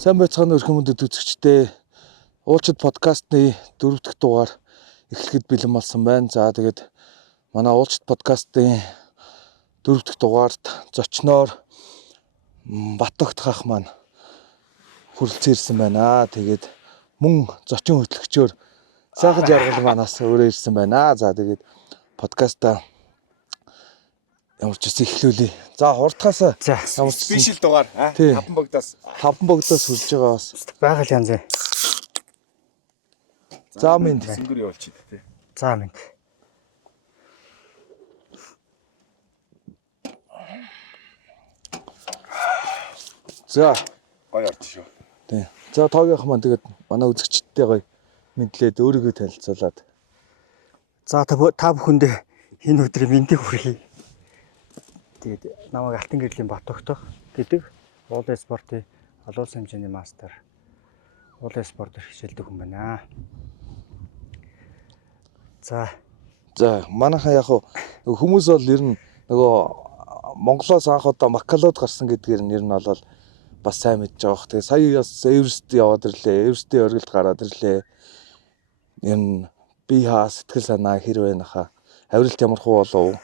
Сайн байцгаана өрхөн мөндөд үзэгчдээ. Уулчид подкастны 4 дахь дугаар эхлэхэд бэлэн болсон байна. За тэгээд манай Уулчид подкастын 4 дахь дугаарт зочноор Батогт хах маань хүрэлцэн ирсэн байна. Тэгээд мөн зочин хөтлөгчөөр сайхан жаргал манаас өөрөө ирсэн байна. За тэгээд подкаста ямар ч үс эхлүүлээ. За хурдхаас ямар ч спешиал дугаар хаван богдоос хүрж байгаа бас байгаль янз. За минь сэнгэр явуулчих тий. За минь. За гоё орж шүү. Тий. За тоогийн маань тэгээд манай үзэгчдтэй гоё мэдлээд өөрийгөө танилцуулаад. За та бүхэндээ энэ өдрийн мэндийг хүргэе. Тэгээд намайг Алтан гэрлийн Батогтох гэдэг уулын спортын олон улсын хэмжээний мастер уулын спортоор хичээлдэг хүн байна. За манайхаа яг хүмүүс бол ер нь нөгөө Монголоос анх удаа Макалод гарсан гэдгээр нь ер нь бол бас сайн мэдж байгаа. Тэгээ сая бас Эверест яваад ирлээ. Эверестийн оргилд гараад ирлээ. Ер нь би сэтгэл санаа хэр байна хаа. Авиралт ямар хуу болов?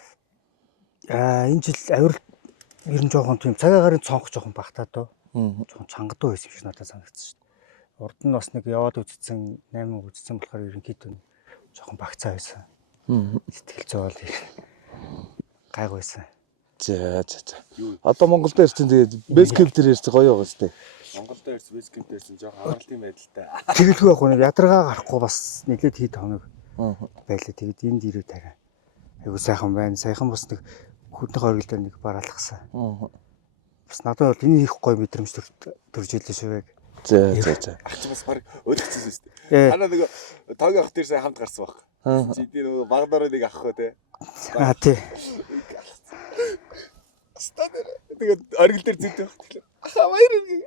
Энэ жил авирал ер нь жоохон тийм цагаагаар цонх жоохон багтаа дөө. Жоохон чангадуу байсан шиг надад санагдсан шүү дээ. Урд нь бас нэг яваад үзсэн 8 үзсэн болохоор ерөнхийдөө жоохон багцаа байсан. Сэтгэл зовол гайг байсан. За. Одоо Монгол дээр чинь тэгээд бэс кемп дээр ирсэн гоё байгаа сте. Монгол дээр бэс кемп дээрсэн жоохон авралтын байдалтай. Тэгэлгүй яг нэг ядаргаа гарахгүй бас нэлээд хэд хоног байлаа. Тэгээд энд ирээ тарай. Айгу сайхан байна. Сайхан бас нэг хүнтэй хоригдол нэг бараалгасан. Бас надад бол энэ их гоё мэдрэмж төрж ийлээ шүү яг. За. Ах чи бас баг ойлгоцсон шүү дээ. Ханаа нөгөө тоогийн ах дээр сайн хамт гарсан баг. Чи тийм нөгөө багнараа нэг ах хөө те. Тий. Стадэр. Тэгээд оргил дээр зүйтэй баг. Ахаа баяр иргэн.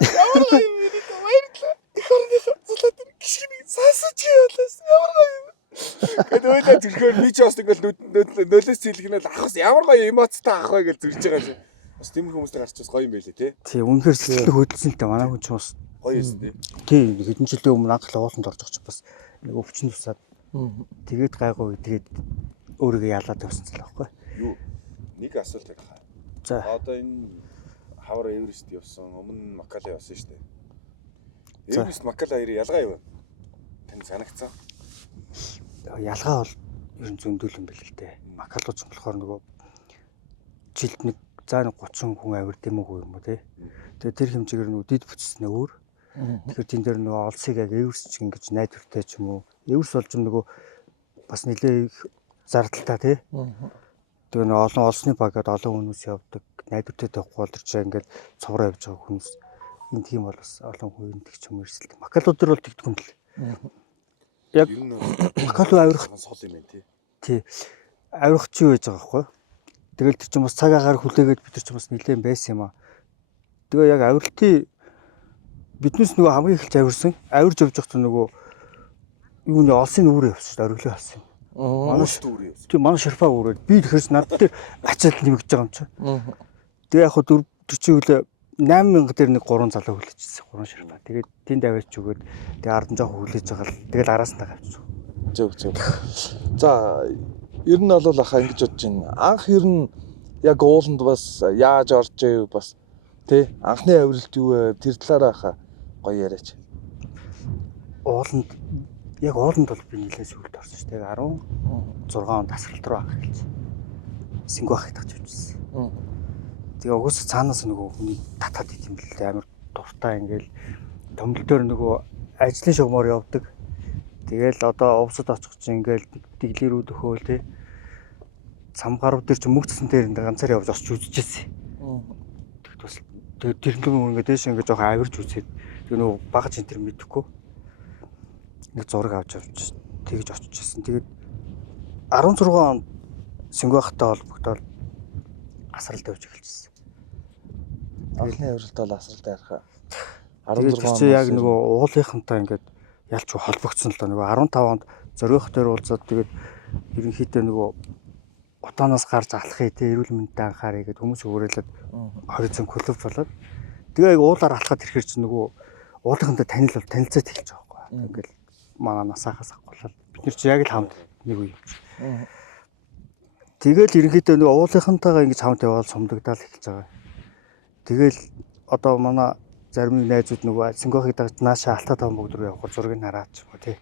Ямар гоё юм бэ? Баярлалаа. Их орныхоо цулаад гიშгний саасаж явуулаас. Ямар гоё юм. Тэгээд ойлаа зүрхээр би ч бас нэг нөлөөс цэглэгнэл ахс ямар гоё эмоцтой ах вэ гэж зүрж байгаа юм. Бас тийм хүмүүстэй гарч бас гоё юм байлээ тий. Тий, үнэхээр сэтгэл хөдлөлтөй манай хүн ч бас гоё юм тий. Тий, хэдэн жилийн өмнө анх л ууланд орж байгаа ч бас нэг өвчин тусаад тэгээд гайгүй тэгээд өөрийгөө ялаад явсан цэл байхгүй. Юу? Нэг асуулт байна. За. Одоо энэ хавар Эверест явсан, өмнө Макала явсан шүү дээ. Эверест Макала хоёрын ялгаа юу вэ? Танд санагцсан? Ялгаа бол ер нь зөндөл юм байл л дээ. Макалууч болохоор нөгөө жилд нэг 30 хүн авирд юм уу юм тий. Тэгээ тэр хэмжээгээр нөгөө дид бүтцснээ өөр. Тэгэхээр тэн дээр нөгөө олсыг яг Эверест ч ингэж найдвартай ч юм уу. Эверест болж нөгөө бас нэлээ зардалтай тий. Тэгээ нөгөө олон олсны багаад олон хүмүүс явдаг. Найдвартай тавихгүй болдорч ингээд цовроо явж байгаа хүмүүс. Энд тийм бол бас олон хүн ингэдэг ч юм эрсэлт. Макалууд дээр бол тэгдэг юм л. Яг Макалуу авирах сол юм байна тий. Тий. Авирах чи байж байгаа байхгүй. Тэгэл тэр чинь бас цаг агаар хүлээгээд бид нар ч бас нэлээд байсан юм аа. Тэгээ яг авиралтын биднээс нөгөө хамгийн ихэлж авирсан. Авирж явж байхдаа нөгөө юуны олсын үүрээ явсан шүү дээ. Оргилын олсын. Манай үүрээ явсан. Тий, манай шарфаа үүрээд би тэгэхээс над дээр ачаал нэмэгдэж байгаа юм чи. Тэгээ яг хөө 40 8000 дээр нэг 3 залуу хүлээжсэн. 3 шарфаа. Тэгээд тэнд аваач өгөөд тэгээ ардан жоох хүлээж байгаа л тэгэл араас нь тавьчихсан. Зөв. За ер нь бол ахаа ингэж бодож байна. Анх ер нь яг ууланд бас яаж орж ив бас тий анхны авиралт юу вэ? Тэр талаараа хаа гоё яриач. Ууланд бол би нэлээд сүлд орсон шүү дээ. 16 онд тасралт руу авах хэлж. Сингүү ахыг тагч явжсэн. Тэгээ угсаа цаанаас нөгөө хүний татаад ит юм бэл амар дуртай ингээл томдол дээр нөгөө ажлын шугамаар явдаг. Тэгэл одоо увсад очих чинь ингээл дэглэрүүд өхөөл тий. Самгарууд дээр ч мөгцсөн дээр ганцаар явж осч үзчихсэн. Тэгт бас тэрнлэн ингээд дэш ингээд жоохон авирж үзээд тэгээ нөгөө багаж энэ төр мэдэхгүй. Нэг зураг авч тэгж очижсэн. Тэгээд 16 он Сингүү ахтай холбогдоод асралт явж эхэлжсэн. Анхны авиралт бол асралт ярих. 16 чи яг нөгөө уулынхантай ингээд ялч холбогдсон л доо нөгөө 15 онд зориох дээр уулзаад тэгээд ерөнхийдөө нөгөө Утаанаас гарч алхахыг те эрүүл мэндэд анхаарыг гэдэг хүмүүс өөрөөлөд 20 клуб болоод тэгээ уулаар алхаад ирэхэр чинь нөгөө уулынхантай танилцаад эхэлж байгаа байхгүй. Ингээл манай насахаас авахлаа. Бид нар чи яг л хамт нэг үе. Тэгэл ерөнхийдөө нөгөө уулынхантайгаа ингэж хамт яваад сумдагдаал эхэлж байгаа. Тэгэл одоо манай зарим найзууд нөгөө Сингохыг дагж нааша алтаа таван бүгд рүү явах зургийг хараач гоо тий.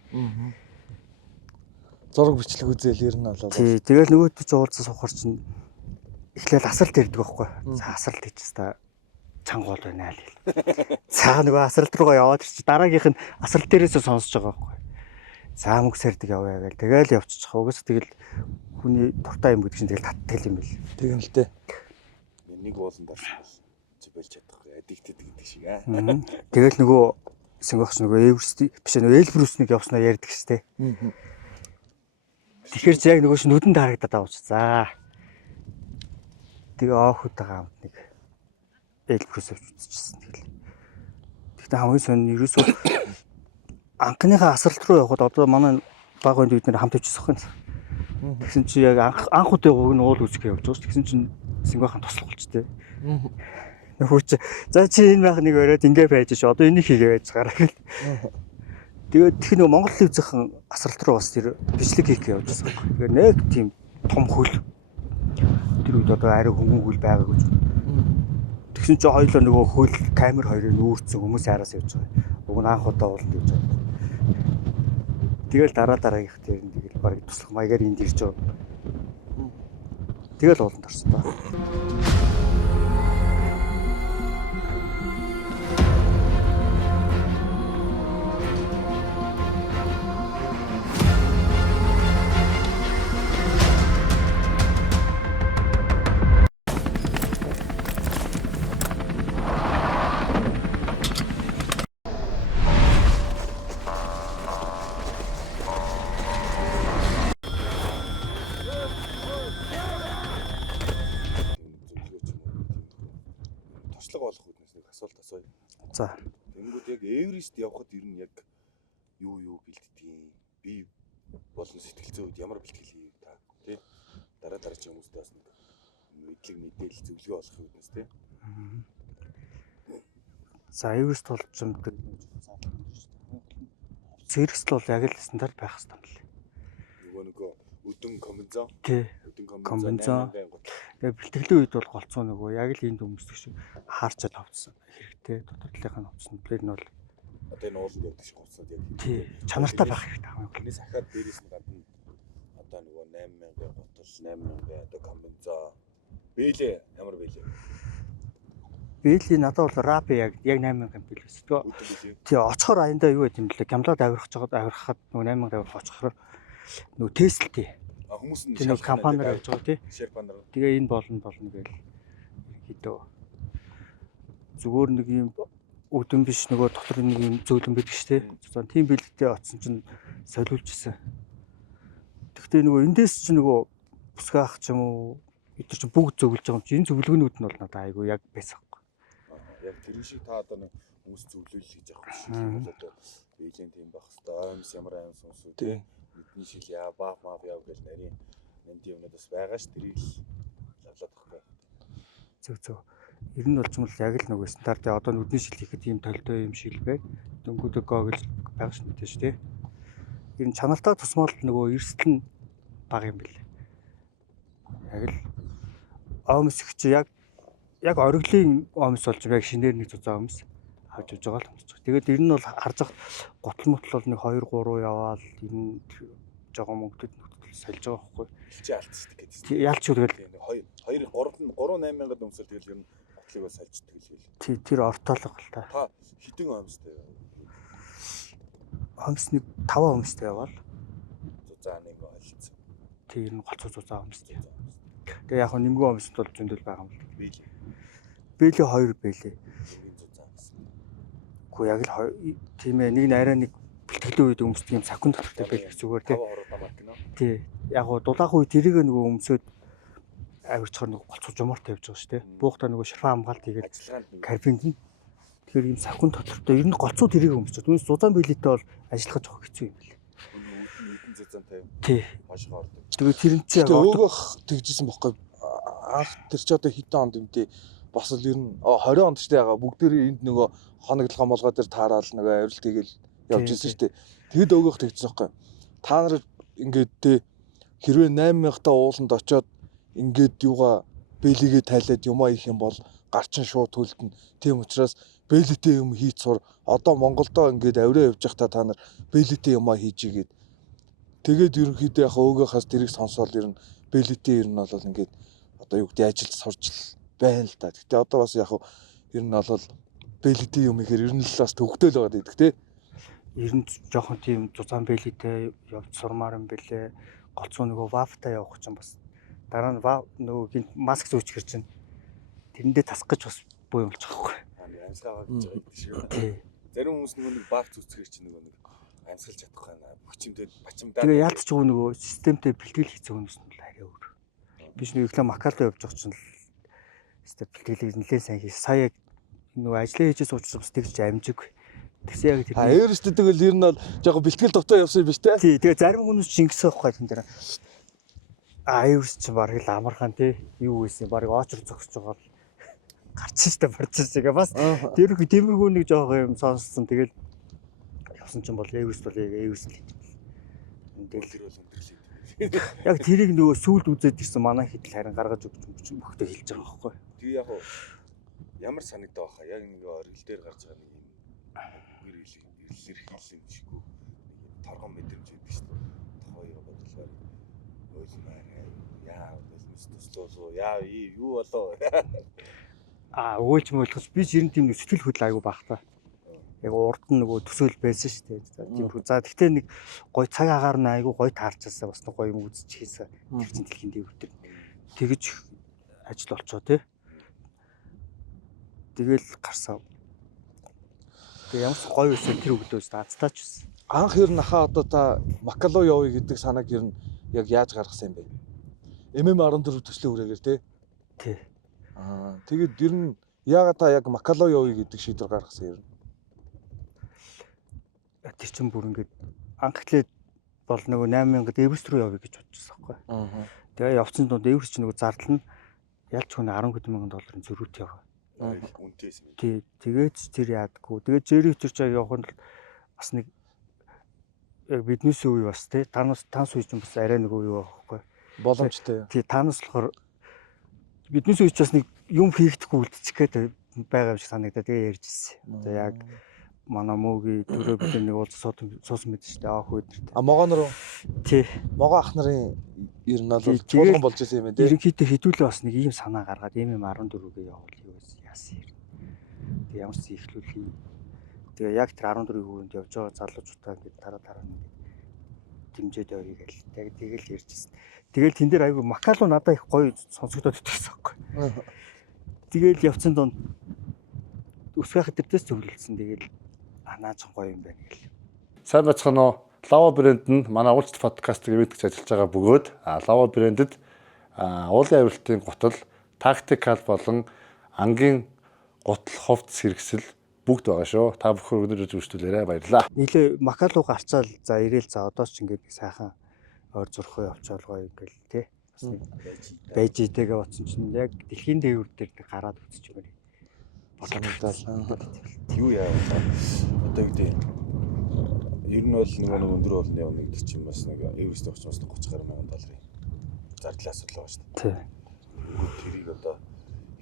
Зураг бичлэг үзэл ер нь болоо. Тий, тэгэл нөгөөд чи уулзсан сухар чинь эхлээл асралт ирдэг байхгүй. За асралт хийчихс та чанга бол байна л хэл. За нөгөө асралт руугаа яваад чи дараагийнх нь асралт дээрээсээ сонсож байгаа байхгүй. За мөнгөсэрдэг явъя гээл тэгэл явчихчих. Угаас тэгэл хүний дуртай юм гэдэг чинь тэгэл татдаг юм бэл. Тэгэн л дээ. Нэг ууланд орсон чи болж чадахгүй аддиктед гэдэг шиг аа. Тэгэл нөгөө Сингохч нөгөө Эверест биш нөгөө Эльбрусник явснаа ярьдаг штэ. Тэгэхээр чи яг нөгөө шин нүдэнд харагдаад авч. За. Тэгээ оохотойгоо хамт нэг Эльбрус авч үзчихсэн тэгэл. Тэгтээ хамгийн сонь ерөөсөө анхныхаа асралт руу явхад одоо манай баг үнд бид нэр хамт явчихсан юм. Тэгсэн чи яг анх удаа уг нь уул үзэх явж байгаа ш. Тэгсэн чин Сингохын туслах болчтой. Нөхөр чи за чи энэ байх нэг өрөөд ингэ байж ш. Одоо энийг хийгээ байж гараа гэл. Тэгээд тэр нэг Монголын үзэхэн асралт руу бас тэр бичлэг хийх явжсан. Тэгээд нэг тийм том хөл. Тэр үед одоо арай хөнгөн хөл байгааг гэж. Тэгсэн чи хоёлоо нөгөө хөл камер хоёрыг нүүрцэн хүмүүс араас явж байгаа. Уг нь анх удаа ууланд явж байгаа. Тэгэл дараагийнх тэр нь тэгэл барыг туслах маягаар энд ирж байгаа. Тэгэл ууланд орсон ба. Болох үднээс нэг асуулт асууя. За. Тэнгүүд яг Эверест явхад ер нь яг юу бэлддэг? Би болон сэтгэл зүйд ямар бэлтгэл хийв та тий? Дараагийн хүмүүст бас нэг мэдлэг зөвлөгөө олох үднээс тий. За Эверест болж юмдаг. Зэрэгсэл бол яг л стандарт байх хэрэгтэй юм лээ. Нөгөө өдөн комбинзон. Тий. Комбинзон. Тэгээ бэлтгэлийн үед бол голцоо нөгөө яг л энд өмсдөг шиг хаарчаад авцсан хэрэгтэй. Дотордлынхаа авцсан. Тэр нь бол одоо энэ ууланд явдаг шиг хувцсад яг тий. Чанартай байх хэрэгтэй аа. Тэрнээс ахаад дээрээс нь гадна одоо нөгөө 8000 готл 8000 одоо комбинзон. Бэлээ ямар бэлээ? Бэлийн надад бол рапи яг 8000 бэл өсдгөө. Тий оцохоор аяндаа юу гэдэм бэлээ. Гямлаад авирахад нөгөө 8000 авирах оцохоор нөгөө тестэлтэй. Хүмүүс нь нэг компаниар явж байгаа тий. Шерпанаар. Тэгээ энэ болно гээл ерөнхийдөө зүгээр нэг юм өдөн биш нөгөө дотор нэг юм зөөлөн байдаг шүү дээ. Тийм бэлдээ оцсон чинь солиулжсэн. Тэгтээ нөгөө эндээс чинь нөгөө бүсгаах ч юм уу бид нар чинь бүгд зөвлөж байгаа юм чинь энэ зөвлөгөөнүүд нь бол надад айгүй яг байсан байхгүй. Яг тэр шиг та одоо нэг хүмүүс зөвлөл хийж явах шиг одоо Бээлийн тийм байх хэвээр аймс ямар аймс сонсоо тий. Бидний шил яа баах маав яв гэж нарийн нэнди юмнууд бас байгаа ш тэрийг лавлаад байхгүй. Зөв. Ер нь болчмол яг л нөгөө стандартын одоо нүдний шил хийхэд ийм толтой юм шиг л бай. Дөнгөдөө гоо гэж байгаа ш нь тий. Ер нь чанартай тусмал нөгөө эрсдэл нь бага юм бэл. Яг л омс чи яг ориглын омс болж яг шинээр нэг зузаан омс авч явж байгаа л юм чинь. Тэгээд ер нь бол харж ах гутал мутал бол нэг 2 3 яваал ер нь жоохон мөнгөд сольж байгаа байхгүй. Чи алдчихдаг гэдэг. Ялч юу тэгэл 2 3-8 өмсөл тэгэл ер нь гутлыг бас сольждаг л. Тэр ортоолго л та. Та хитэн омстой. Омс нэг 5 омстой яваал. Зузаан нэг ойлцсон. Тэр нь голцоо зузаан омстой. Тэгээ яг нэмгэн омсд бол зөндөл байгаа юм л. Бэлээ 2 бэлээ. Уу яг л тийм ээ нэг нь арай нэг бэлтгэлийн үед өмсдөг юм сакун дотортой байх зүгээр тий. Яг гоо дулаах үед тэрийг нөгөө өмсөд авирчгаар нөгөө голцоо жумаар тавьж байгаа шүү дээ. Буухтаа нөгөө шарфаа хамгаалт хийгээд карбинд нь тэгэхээр юм сакун дотортой ер нь голцоо тэрийг өмсөж. Түүнээс зузаан бэлээтэй бол ажиллах жоох хэцүү юм байна. Үдэн зузаан тавь. Тий. Хашгаа ордог. Тэгээ тэрнцээ Тэгээ өөгөх тэгжсэн бохгүй. Анх тэр ч одоо хэдэн онд юм те. Бас л ер нь 20 онд ч тэгээ бүгдээрээ энд нөгөө хоногдлогоо молгоо дээр таарал нөгөө авирал тэгэл явж ирсэн шүү дээ. Тэгэд өөгөх тэгжсэн бохгүй. Та нар ингээд те хэрвээ 8000 та ууланд очоод ингээд юугаа бэлигээ тайлаад юмаа их юм бол гарчин шууд төлдөн. Тийм учраас бэлэтэй юм хийц сур. Одоо Монголдоо ингээд авираа явж байхдаа та нар бэлэтэй юмаа хийжигээд. Тэгээд ерөнхийдөө яг өөгөөхөөс тэрийг сонсоод ер нь бэлэтэй ер нь бол ингээд одоо юу гэдэг ажилд сурч байна л да. Гэтэ одоо бас яг ер нь бол бэлэтэй юм ихээр ер нь л бас төгтөөл байгаа гэдэг те. Ер нь жоохон тийм зузаан бэлэтэй явж сурмаар юм бэлээ. Голцоо нөгөө вафтай явах чинь бас дараа нь нөгөө маск зүүч гэр чинь тэрэндээ тасах гэж бас буу юм болчих واخхой. Амьсгаа болж байгаа гэдэг шиг байна. Зарим хүмүүс нэг баг зүцгээр чинь нэг амьсгалж чадахгүй байна. Хүчимтэй бачимдаа. Тэгээ яалт ч нөгөө системтэй бэлтгэл хийх зөвнөс нь л арай өөр. Биш нэг ихлэ макалуу явж байгаа чинь л систем бэлтгэлийг нэлээд сайн хийх. Сая нөгөө ажиллаа хийж суучих бас тэгж амжиг. Тэгсэн яг тэр. Eerстэй тэгэл ер нь бол жоохон бэлтгэл дутаа явсан юм биш те. Тий, тэгээ зарим хүмүүс чингсэн байхгүй тэн дээр. Eerс чи барыг л амархан те. Юу гэсэн барыг оочор зогсож байгаа л гарч штэ барч байгаа. Бас тиймэрхүү нэг жоохон юм сонссон. Тэгэл явсан ч юм бол Eerс бол Eerс л. Тэгэл бол өндөрлөө. Яг тэрийг нөгөө сүулт үзээд ирсэн манай хэд л харин гаргаж өгч мөхтөө хэлж байгаа байхгүй. Тэгээ яг ямар санагдаа баха. Яг нэг оргил дээр гарч байгаа нэг юм ирэлэрхийлэл юм шиггүй. Торгон мэдрэмж өгдөг шүү дээ. Тохойо бодлоо. Ойлмаар яа болмос туслуулуу. Яа юу болоо. Өөлж мөөлхөс би ч ер нь тийм нэг сэтгэл хөдлөл айгу баах та. Яг урд нь нөгөө төсөөл байсан шүү дээ. Тийм. За гэхдээ нэг гой цаг агаар нь айгу гой таарчаасаа бас нэг гой юм үзэж хийсэн. Тэр чин дэлхийн дэвртэр. Тэгэж ажил болцоо тий. Тэгэл гарсаа. Тэгээ ямар ч гоё өсөл тэр өглөөс даацтаач байсан. Анх ер нь хаа одоо та Макалуу явъя гэдэг санааг ер нь яг яаж гаргасан юм бэ? MM14 төслийн үрээгээр тий. Тий. Тэгээд ер нь яагаад та яг Макалуу явъя гэдэг шийдвэр гаргасан юм? Тэр чин бүр ингээд анхлээд бол нөгөө 8000-д Эверест рүү явъя гэж бодчихсон байхгүй. Тэгээ явцсан донд Эверест чинь нөгөө зардал нь ялч хүн $12,000 зөрүүт яваа. Үнэтэйсэн. Тий, тэгээд тэр яадаггүй. Тэгээд Жэри өчирч явах нь бас нэг яг биднээс үе бас тий. Танаас үе чинь бас арай нэг үе байхгүй. Боломжтой. Тий, танаас болохоор биднээс үе ч бас нэг юм хийхдэггүй үлдчих гээд байгаа юм шиг санагдаад тэгээ ярьж ирсэн. Одоо яг манай мөгийн төрөө бид нэг уулзсан суусан мэт шүү дээ. Хөөдөрт. Могоон руу. Тий. Могоо ах нарын ер нь бол чуулган болж исэн юм ээ. Ерөнхийдөө хэдүүлээ бас нэг ийм санаа гаргаад MM14-гээ явуул юу яасан юм. Тэг ямар ч ихлүүлээ. Тэгээ яг тэр 14-ийн хүрээнд явж байгаа залуучуудаа ингээд дараа нь дэмжиж явъя гээл. Тэгэл ярьжсэн. Тэгэл тэн дээр айгүй Макалуу надад их гоё сонсогдоод итгэсэн байхгүй. Тэгэл явцсан донд өсгөх хэдэртээс зөвлөлдсөн. Тэгэл наач гоё юм байна гэл. Сайн бацхан уу. Лава брэнд нь манай уулзалт подкастыг ивент гэж ажиллаж байгаа бөгөөд Лава брэндэд уулын авиралтын гутал, тактикал болон ангийн гутал хувцс хэрэгсэл бүгд байгаа шүү. Та бүхэн өнөөдөр үзүүлээрэй баярлалаа. Нийлээ Макалуу гарцаал за ирээл за одоо ч ингээд сайхан ойр зурхуу явчаал гоё ингээл тий. Бас нэг байж идэгээ утсан чинь яг дэлхийн дээвэр дээр гараад үзчих юм байна. Санагдал. Юу яа одоо юу гэдэг ер нь бол нэг өндөр болны явна гэдэг чинь бас нэг Эверест очсоос $30,000 зардлын асуудал байгаа шүү дээ. Тий. Тэрийг одоо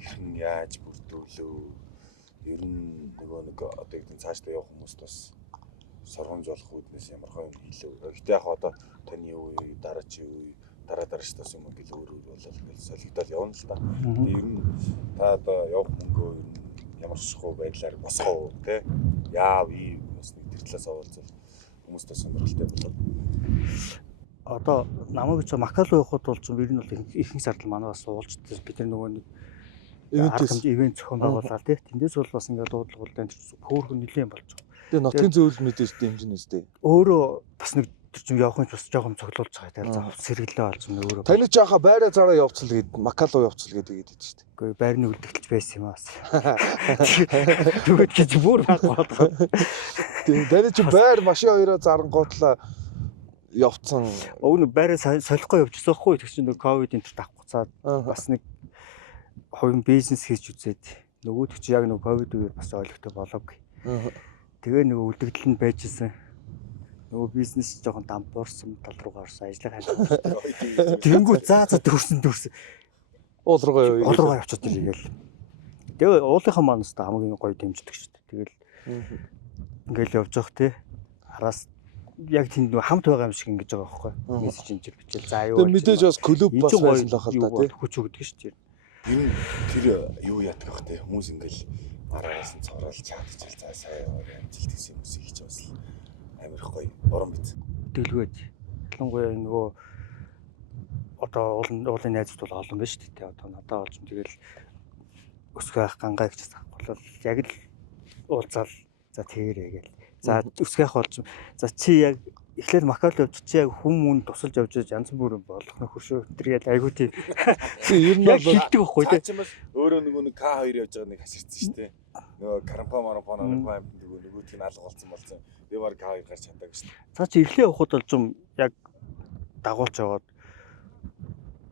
хэрхэн яаж бүрдүүлөө ер нь нэг одоо гэдэг цаашдаа явах хүмүүст бас сургамжуулах үүднээс ямар гоё юм хийлээ. Гэтэ яг одоо таны үе дараачийн үе дарааштаас юм гэл өөр болол гэл солигдол явна л та. Ер нь та одоо явах мөнгөө ер нь ямар ч хөө байдлаар босгоо тий. Яав ий хүмүүс нэг тэр талаас оолцол хүмүүстээ сонирхолтой болоод одоо намайг ч Макалуу явахд бол ер нь бол ихэнх сард манай бас уулзт бид нар нөгөө нэг ивент зохион байгуулаад тий. Тэндээс бол бас ингээд дуудлагуудаа хөөрхөн нэлээд болж байгаа. Тэгээ нотгийн зөвлөл мэдээж дэмжинэс дээ. Өөрөө бас нэг тэр чинь явах нь бас жоохон цоглуулж байгаа. Тэгээ зав сэргэлээ олж нь өөрөө. Таны жааха байраа зараа явцал гээд Макалуу явцал гэдэг хэлээд шүү дээ. Үгүй байрны үлдэгтэлж байсан юм аа. Тэгвэл гэж бүр байхгүй. Тэгээ таны чи байр машин хоёроо зарангуутлаа явцсан. Өвн байраа солихгүй явчихсан хгүй тэг чинь ковид энэ төр давхцаад бас нэг хувийн бизнес хийж үзээд нөгөөд чи яг нэг ковид үеэр бас ойлгохтой болоогүй. Тэгээ нөгөө үлдэгдэл нь байжсэн. Нөгөө бизнес жоохон дампуурсан тал руугаа орсон ажлаа хайрлаа. Тэнгүү заа дөрсөн. Уул руугаа явчихад иргээл. Тэгээ уулынхаа манаас та хамгийн гоё дэмждэг шүү дээ. Тэгэл ингээл явж явах те. Араас яг тэнд нөгөө хамт байгаа юм шиг ингэж байгаа байхгүй. Мессеж энэ бичээл. За юу. Тэгээ мэдээж бас клуб бас байсан л ахал та тий. Хүч өгдөг шүү дээ. Юу тэр юу яадаг бах те хүмүүс ингээл араас нь цавраал чадчихэл за сайн амжилтгийсэн хүмүүс хийж бас амир гоё борон биз. Дэлгөөд. Ялангуяа нөгөө одоо уулын найзууд бол олон байна шүү дээ. Одоо надад болж тэгэл өсгөх гангаа гэж бол яг л уулзаал за тэгэрээ гээл. За өсгөх болж за чи яг эхлээд Макао явж чи яг хүн тусалж явж янз бүрийн болох нөх хөршөө тэргээл айгуу тийм. Ер нь бол хэлдэг байхгүй тийм бас өөрөө нөгөө нэг К2 явж байгаа нэг хаширсан шүү дээ. Нөгөө марафон амт нөгөө тийм алга болсон. Би баг К2 гарч чадаагүй шүү дээ. Цаа чи эхлээ явахад бол юм яг дагуулж яваад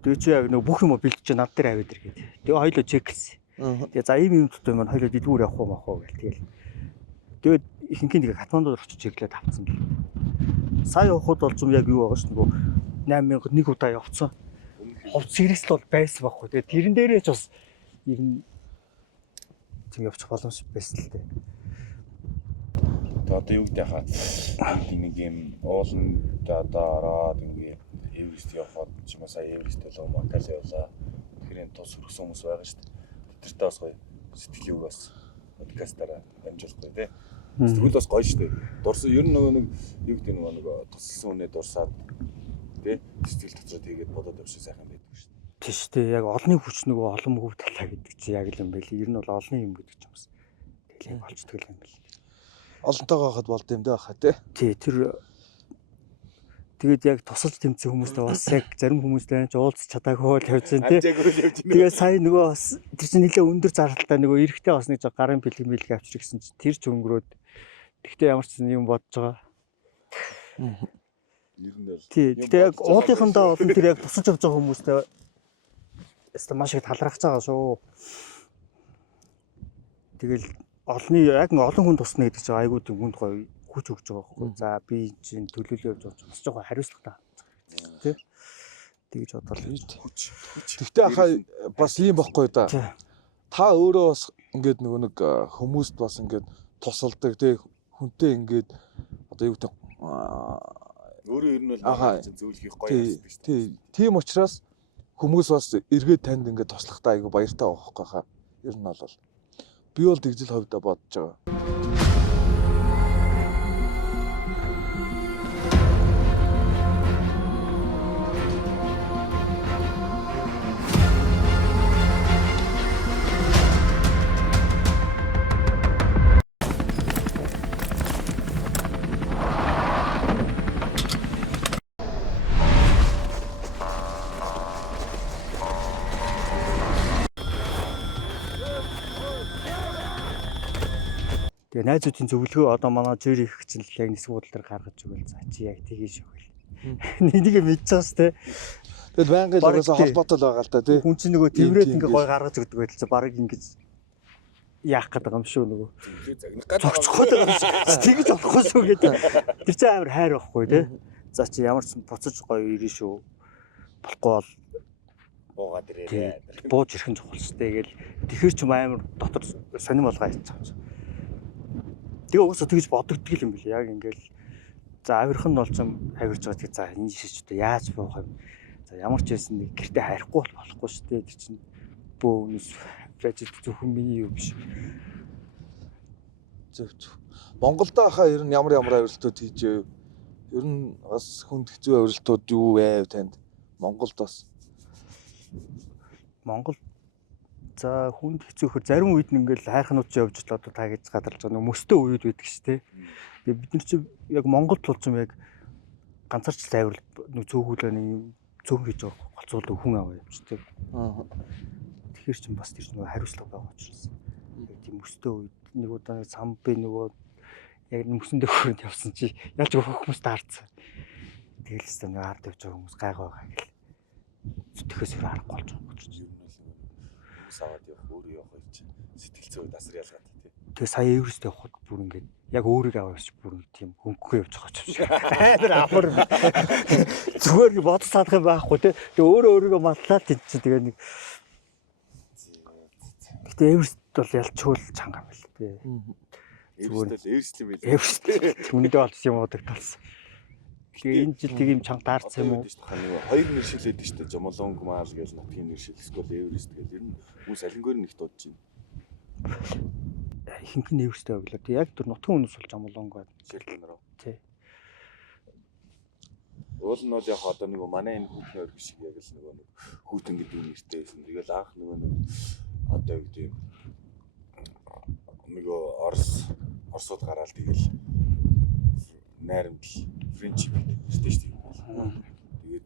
тэгээ чи яг нөгөө бүх юм бэлтэж над дээр аваад иргээд. Тэгээ хоёлоо чексэн. Тэгээ за ийм юм тутам маань хоёлоо дэлгүүр явах уу мах уу гэл. Тэгээд ихэнх нэг Катмандуд очиж чеклээд авцсан бэл. Сая явахд бол юм яг юу байгаа ш нөгөө 8000 нэг удаа явцсан. Хувц хэрэгсэл бол байсан байхгүй. Тэгээд тэрэн дээрээ ч бас ер нь тийм явчих боломж байсан л дээ. Тэгээд одоо юу гэдэг хаа нэг юм ууланд одоо ороод ингээ Эверест явхад ч юм уу сая Эверест болоо Монтал явлаа. Тэгэхээр энэ тус хөргсөн хүмүүс байгаа шүү дээ. Тэртээ бас гоё сэтгэлийг бас подкастаараа дамжуулахгүй тий. Тэгвэл бас гоё шүү дээ. Дурсан ер нь нөгөө нэг юу гэдэг нөгөө тусалсан үнэ дурсаад тий сэтгэл дотроо тэгээд бодоод явчих сайхан байдаг шүү дээ. Тийм шүү дээ. Яг олонний хүч нөгөө олон мөв талаа гэдэг чи яг л юм байли. Ер нь бол олонний юм гэдэг ч юм бас тэгэл болчдөг юм байли. Олонтойгоо хахад болд юм даа хаа тий. Тий тэр тэгээд яг тусалж тэмцсэн хүмүүстэй бас яг зарим хүмүүстэй ч уулзч чадаагүй л явж байна тий. Тэгээд сая нөгөө бас тэр чинь нэлээ өндөр зардалтай нөгөө эрэхтэй бас нэг гарын бэлэг авчир гэсэн чинь тэр ч өнгөрөөд тэгтээ ямар ч юм бодож байгаа. Ер нь л тий. Тэгээд яг уулынхандаа олон тэр яг тусалж явж байгаа хүмүүстэй өстө маш их талархаж байгаа шүү. Тэгэл олны яг нэг олон хүн тусна гэдэг чинь айгуу тийм хүнд гоё хүч өгч байгаа байхгүй. За би чинь төлөөлөө явж байгаа бас жоохон хариуцлагатай тий. Тэгж бодлоо. Тэгтээ ахаа бас ийм бохгүй да. Та өөрөө бас ингээд нөгөө нэг хүмүүст бас ингээд тусалдаг тий хүнтэй ингээд одоо юу гэдэг өөрөө ер нь бол зөвлөх их гоё юм шүү дээ. Тийм учраас хүмүүс бас эргээд танд ингээд туслахтаа айгу баяртай байгаа байхгүй хаа. Ер нь бол би бол тэгжил хувьдаа бодож байгаа. Тэгээ найзуудын зөвлөгөө одоо манай жир их чинь яг нисэх бодол дээр гаргаж өгвөл за чи яг тгий шүү гэл. Нэг мэдчихсэн шүү дээ. Тэгэл байнгын л угаасаа холбоотой л байгаа л да тий. Хүн чинь нөгөө тэрврээд ингээ гой гаргаж өгдөг байтал чи баг ингэж яах гэдэг юм шүү нөгөө. Цогцоход байгаа юм шиг. Тэгж болохгүй шүү гэдэг. Тэр чинь амар хайр байхгүй тий. За чи ямар ч буцаж гоё ирэн шүү. Болохгүй бол буугаад ирээ. Бууж ирэх нь чухал шүү дээ гэл. Тэгэхэр ч юм амар дотор сонирм болгоо яцсан юм. Тэгээ уусаа тэгж бодогдтгий юм бэл яг ингээл за авирах нь бол зам авирж байгаа тэгээ за энэ шиш одоо яаж буух юм. За ямар ч байсан нэг гэртээ хайрахгүй болохгүй шүү дээ. Тэр чинь бөөнөс project зөвхөн миний юу биш. Зөв. Монголдо хаа ер нь ямар авиралтууд хийжээ. Ер нь бас хүнд хэцүү авиралтууд юу вэ танд? Монголд бас Монгол за хүнд хэцүүхэр зарим үед ингээл хайрхнууд ч явж л одоо та гэж гадарлаж байгаа мөстөө үед байдаг шүү дээ. Тэгээ бид нар чи яг Монголд болж юм яг ганцаарч тайвар нэг цөөхүүлээ нэг цөөн хийж байгаа голцуулдаг хүн аваа явждаг. Тэгэхээр чин бас тэр нэг хариуцлага байгаа учраас. Яг тийм мөстөө үед нэг удаа сам би нөгөө яг мөсөн дээр хүрээнд явсан чи яаж өгөх хүмүүс таарцсан. тэгэл ч нэг ард явж байгаа хүмүүс гайгаа байгаа гэл. Зүтгэхээс өөр аргагүй болж байгаа гэж. Ер нь л хүмүүс аваад явах өөрөө явах юм чинь сэтгэл зүй дасар ялгаад тий. Тэгээ сая Эверест явхад бүр ингээд яг өөрийгөө аваад бүр тийм хөнгөхгүй явж байгаа ч юм шиг. Амар амар. Зүгээр бодсаадах юм байхгүй тий. Тэгээ өөрийгөө матлаад тийм чинь тэгээ нэг. Гэтэ Эверест бол ялчгүй чанга юм байна л тий. Эверест юм байл. Эверест үндэ болсон юм уу талсан. Тэгээ энэ жил тийм чанга даарсан юм уу? Хоёр нэр шилээд штэ Жомолонг маал гэж нутгийн нэр шил эсвэл Эверест гэж ер нь хүмүүс алингээр нь их дуудаж байна. Ихэнх нь Эвересттэй өглөө. Яг түр нутгийн хүмүүс бол Жомолонг байна. Шилдэн рүү. Тий. Уул нь бол яг одоо нэг манай энэ хүүхний өргөш шиг яг л нэг хүүтэн гэдэг нэртэй байсан. Тэгэл анх нэг одоо юу гэдэг нэг Оросууд гараад тэгэл найрамдал friendship гэдэг шүү дээ. Тэгээд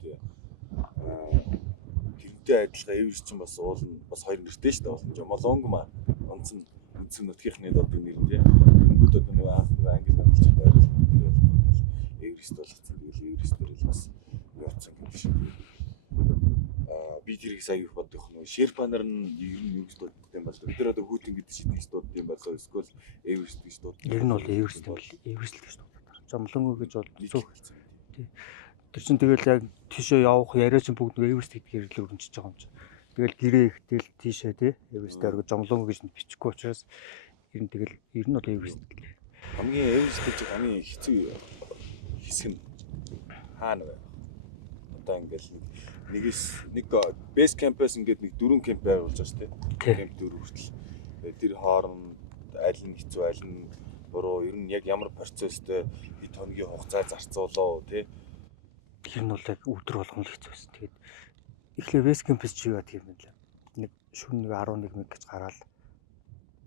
тэрнтэй адилхан Эверест ч бас уул нь бас хоёр нэртэй шүү дээ. Уул нь Жомолонг маа онцон үндсэн нутгийнхны додны нэр тий. Өнгөд одоо нэг анх нэг англи хэлчихэд ойлгох Эверест болгоцсон. Тэгэл Эверестээр л бас явцсан юм шиг. Би тэрийг сая их бодох нь Шерпа нар нь ер нь юу гэж дууддаг юм бол тэр одоо хүүтэн гэдэг шийдэж дууддаг юм болоо эсвэл Эверест гэж дууддаг. Ер нь бол Эверест юм бол Эверест л гэж дууддаг. Жомлонго гэж бол зөв. Тий. Тэр чинь тэгэл яг тийшээ явах яриа чинь бүгд нэг Эверест гэдгээр л өрнөж байгаа юм чи. Тэгэл гэрээ ихтэл тийшээ тий Эверестээр орго Жомлонго гэж бичихгүй учраас ер нь бол Эверест гэлээ. Хамгийн Эверест гэж хамгийн хэцүү хэсэг нь хаана вэ? Одоо ингээл нэг бейс кампээс ингээд нэг 4 камп байгуулж байгаа шүү дээ. Камп 4 хүртэл. Тэр хооронд аль нь хэцүү аль нь буруу ер нь яг ямар процесстэй хэд хоногийн хугацаа зарцуулаа тий. Тэр нь бол яг өдөр болгоно л хэцүү байсан. Тэгээд эхлээ бейс кампээс чи яа тийм юм лээ. Нэг шөнө 11 мэг гэж гараад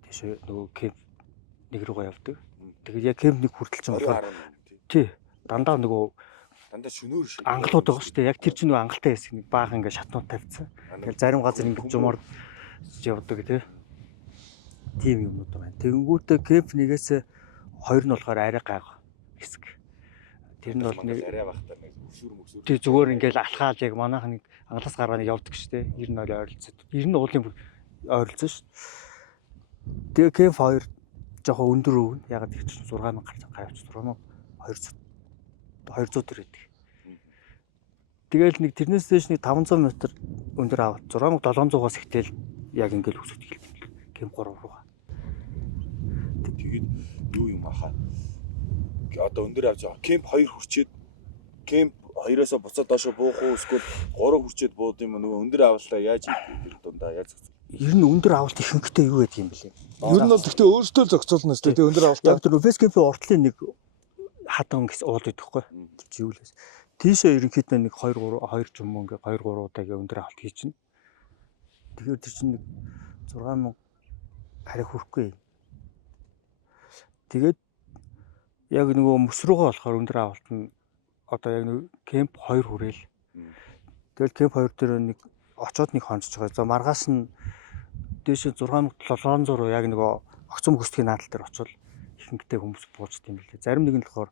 тийш нөгөө камп нэг рүүгээ явдаг. Тэгээд яг камп нэг хүртэл ч юм бол тий дандаа шөнөөр шиг ангалууд байгаа шүү дээ. Яг тэр чинь нөгөө ангалтай хэсэг нэг баахан ингээ шатнууд тавьсан. Тэгэл зарим газар ингээ жумаар явдаг тий. Тийм юмнууд байна. Тэгэнгүүтээ кемп нэгээс хоёр нь болохоор арай гайг хэсэг. Тэр нь бол нэг арай багтаа нэг өсвөр тий зүгээр ингээл алхаал яг манайх нэг ангалаас гараад явдаг шүү дээ. Ер нь бол ойролцоо. Ер нь уулын ойролцоо шүү. Тэгээ кемп хоёр жоохон өндөр өвн. Ягаад их чинь 6000 гарч 6200 төр байдаг. Тэгэл нэг тэрнээс дэш нэг 500 м өндөр аваад 6700-аас ихтэл яг ингээл өсөж эхэлдэг. Кемп 3 руугаа. Тэгээд юу юм ахаа. Одоо өндөр авч байгаа. Кемп 2 хүрчээд кемп 2-оос буцаад доошо буух уу эсвэл 3 хүрчээд бууд юм нөгөө өндөр авалтаа яаж хийх вэ дундаа яаж зохицох. Ер нь өндөр авалт ихэнхдээ юу гэдэг юм бэлээ. Ер нь бол гэхдээ өөртөө зохицуулна шүү дээ. Өндөр авалтаа. Яг тэр фэс кемпийн уртлын нэг хатан гэсэн уул идэхгүй. Чи юу лээс. Тийшээ ерөнхийдөө нэг 2 жум ингээ 2 3 удаагийн өндөр авалт хийчихнэ. Тэгэхээр тэр чинь нэг 6000 арай хүрэхгүй. Тэгээд яг нөгөө мөс рүүгээ болохоор өндөр авалт нь одоо яг нэг кемп 2 хүрээл. Тэгэл кемп 2 дээр нэг очоод нэг хонцож байгаа. За маргааш нь дээш 6700 яг нөгөө огцом хөстгийн наадал дээр очивол ихэнхдээ хүмүүс буучт юм билээ. Зарим нэг нь болохоор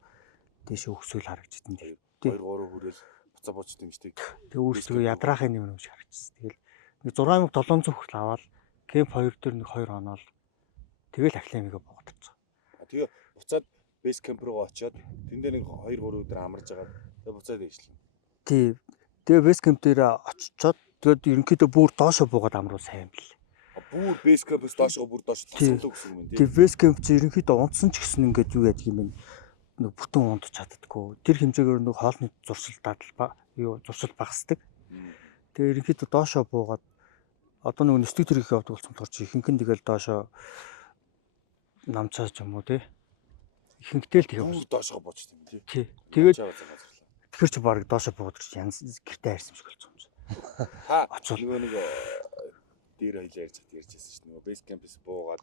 дээш өксөөл харагдчихсан. 2 3 хүрээл буцаа буучт юм шүү дээ. Тэгээ өөрсдөө ядраахын юм шиг харагдчихсан. Тэгэл нэг 6700 хүртэл аваад кемп 2 дээр нэг 2 хоноо л тэгэл ахлимигээ богдож байгаа. Тэгээ буцаад бейс кемп руу очиод тэндээ нэг 2 3 өдөр амарж агаад тэгээ буцаад ээжлэн. Тий. Тэгээ бейс кемп дээр очичоод тэгээд ерөнхийдөө бүр доошо буугаад амруу сайн бил. Бүр бейс кемпээс доошоо бүр доош тасгалуу гэсэн юм тий. Тэгээ бейс кемп чи ерөнхийдөө унтсан ч гэсэн ингээд юу яадаг юм бэ? Нэг бүтэн унтж чаддаггүй. Тэр хэмжээгээр нэг хоолны зуршил дадал зуршил багасдаг. Тэгээ ерөнхийдөө доошоо буугаад одоо нэг нэстэг төрөх явдаг болсон болохоор чи ихэнхэн тэгэл доошоо намцаач юм уу тий. Ихэнхдээ л тэгээ бүр доошоо буучт юм тий. Тэгээд тэгэхээр чи баг доошоо буугаад чи янз гэртээ хайрсан шиг болсон юм чи. Нөгөө нэг дээр хоёлаа ярьжсэн шүү дээ. Нөгөө бейс кемпээс буугаад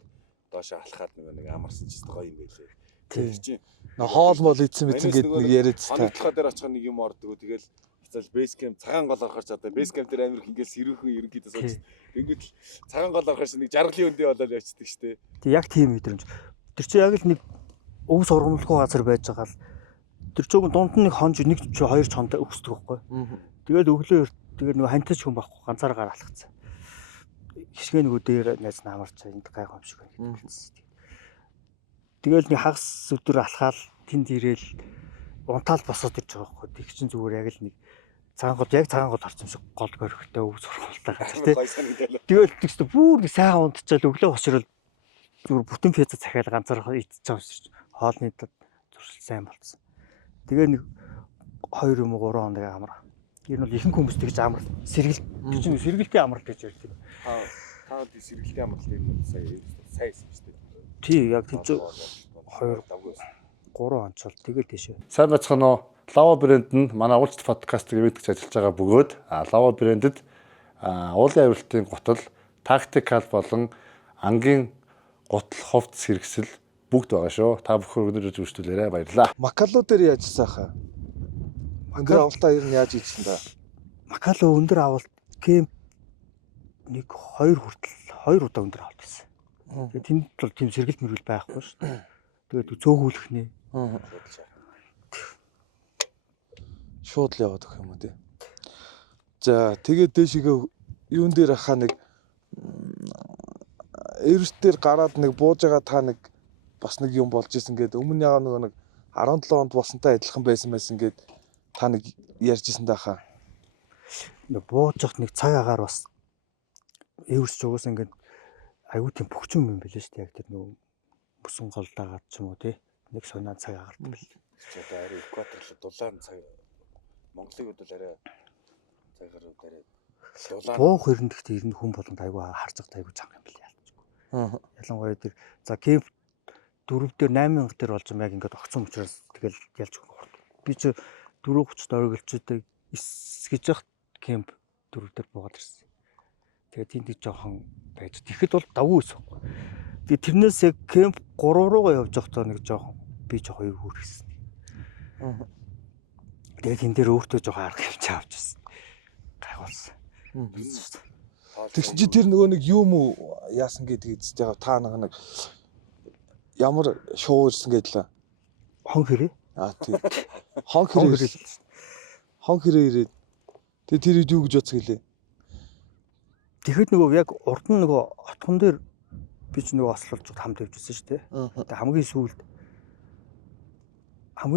доошоо алхаад нэг амарсан ч гоё юм байлээ. Тэр чинь хоол мол идсэн мэдсэн гэдэг нэг яриад та. Хоногтлохоо дээр очих нэг юм ордог. Тэгэл хацал бейс кемп цагаан гол орохоор ч одоо бейс кемп дээр амир ингээл сэрүүхэн ерөнхийдөө сууж. Ингээд л цагаан гол орохоор нэг жаргалын өндөө болоод явчихдаг шүү дээ. Тэг яг тийм мэдрэмж. Тэр чинь яг л нэг өв сургамжлалгүй газар байж байгаа л Тэр чөг дунд нь нэг хонж нэг ч хоёр чонтой өгсдөг байхгүй. Тэгээд өглөө тэгээд нөгөө хантаж хүн байхгүй ганцаараа алхацсан. Хишгээ нөгөө дээр найз намарч энд гайхам шиг байна. Тэгэл нэг хагас өдөр алхаал тэнд ирээл унтаал босоод ирж байгаа байхгүй. Тэг чин зүгээр яг л нэг цагаан гол харсан шиг гол горхтой өв сурхалтай газар тий. Тэгэл тэгсэн бүр сайхан унтчихал өглөө босрол зүгээр бүтэн пицца захиал ганцаараа идчихэж байгаа юм шиг хоолны зуршил сайн болсон. Тэгээ нэг 2 юм уу 3 хоног амар. Тэр нь бол ихэнх хүмүүс тэгж амар сэргэлтэй амралт гэж ярьдаг. Таад сэргэлтэй амралт юм сайн юм шүү дээ. Тий яг тийч 2 3 онцол тэгэл тийшээ. Сайн бацхан уу. Лава брэнд нь манай уулзалт подкастыг мэдгэж ажиллаж байгаа бөгөөд Лава брэндэд уулын авиралтын гутал, тактикал болон ангийн гутал хувцас хэрэгсэл бүгд байгаа шүү. Та бүхэн өнөөдөр үзүүлээрэй баярлалаа. Макалу дээр яаж хийсэн хаа? Өндөр авалтаа ер нь яаж хийсэн та? Макалу өндөр авалт кемп нэг 2 хүртэл 2 удаа өндөр авалт хийсэн. Тэгээ тэнд бол тийм сэргэлт мөрөл байхгүй шүү дээ. Тэгээд цөөхүүлэх нэ. Шууд л яваад өгөх юм уу те. За тэгээд дээшгээ юун дээр хаа нэг Эверест дээр гараад нэг бууж байгаа та нэг бас нэг юм болж исэн гэдэг. Өмнө яга нэг 17 онд болсонтой адилхан байсан гэд та нэг ярьжсэн даа хаа. Нэг бууж явах нэг цаг агаар бас Эверест ч угсаа ингээд аюу тийм бөхчөн юм билээ шүү дээ. Яг тэр нөгөө бүсэн гол дагаад ч юм уу те. Нэг сонаа цаг агаард бил. Одоо арай экваторлог дулаан цаг Монголыг бол арай цагаар арай дулаан буух хөрөндөгт ирнэ хүн болгонд аюу харж захтай аюу чанга юм билээ ялчгүй. Ялангуяа тэр за кемп 4 дээр 8000 дээр болж байгаа яг ингээд огцон учраас тэгэл ялж өгөх. Би ч 4:30-д оргилчтой эсгэж явах кемп 4 дээр буугаад ирсэн. Тэгээ тэнд жоохон байж. Тэгэхэд бол давгүй байсан. Тэгээ тэрнээс яг кемп 3 руугаа явж байхдаа нэг жоохон би жоохон юу хүрсэн. Тэгээ тэн дээр өөртөө жоохон арга хэмжээ авч ирсэн. Гайхуулсан. Тэгсэн чи тэр нөгөө нэг юм уу яасан гэдэг хэлж байгаа та нэг ямар шоу ирсэн гэдэлээ. Хон хэрэг? Тийм. Хон хэрэг ирээд тэр юу гэж бодсон гэлээ. Тэгэхэд нөгөө яг урд нь нөгөө отхон дээр би ч нөгөө ослолж хамт явжсэн шүү дээ. Тэгээ хамгийн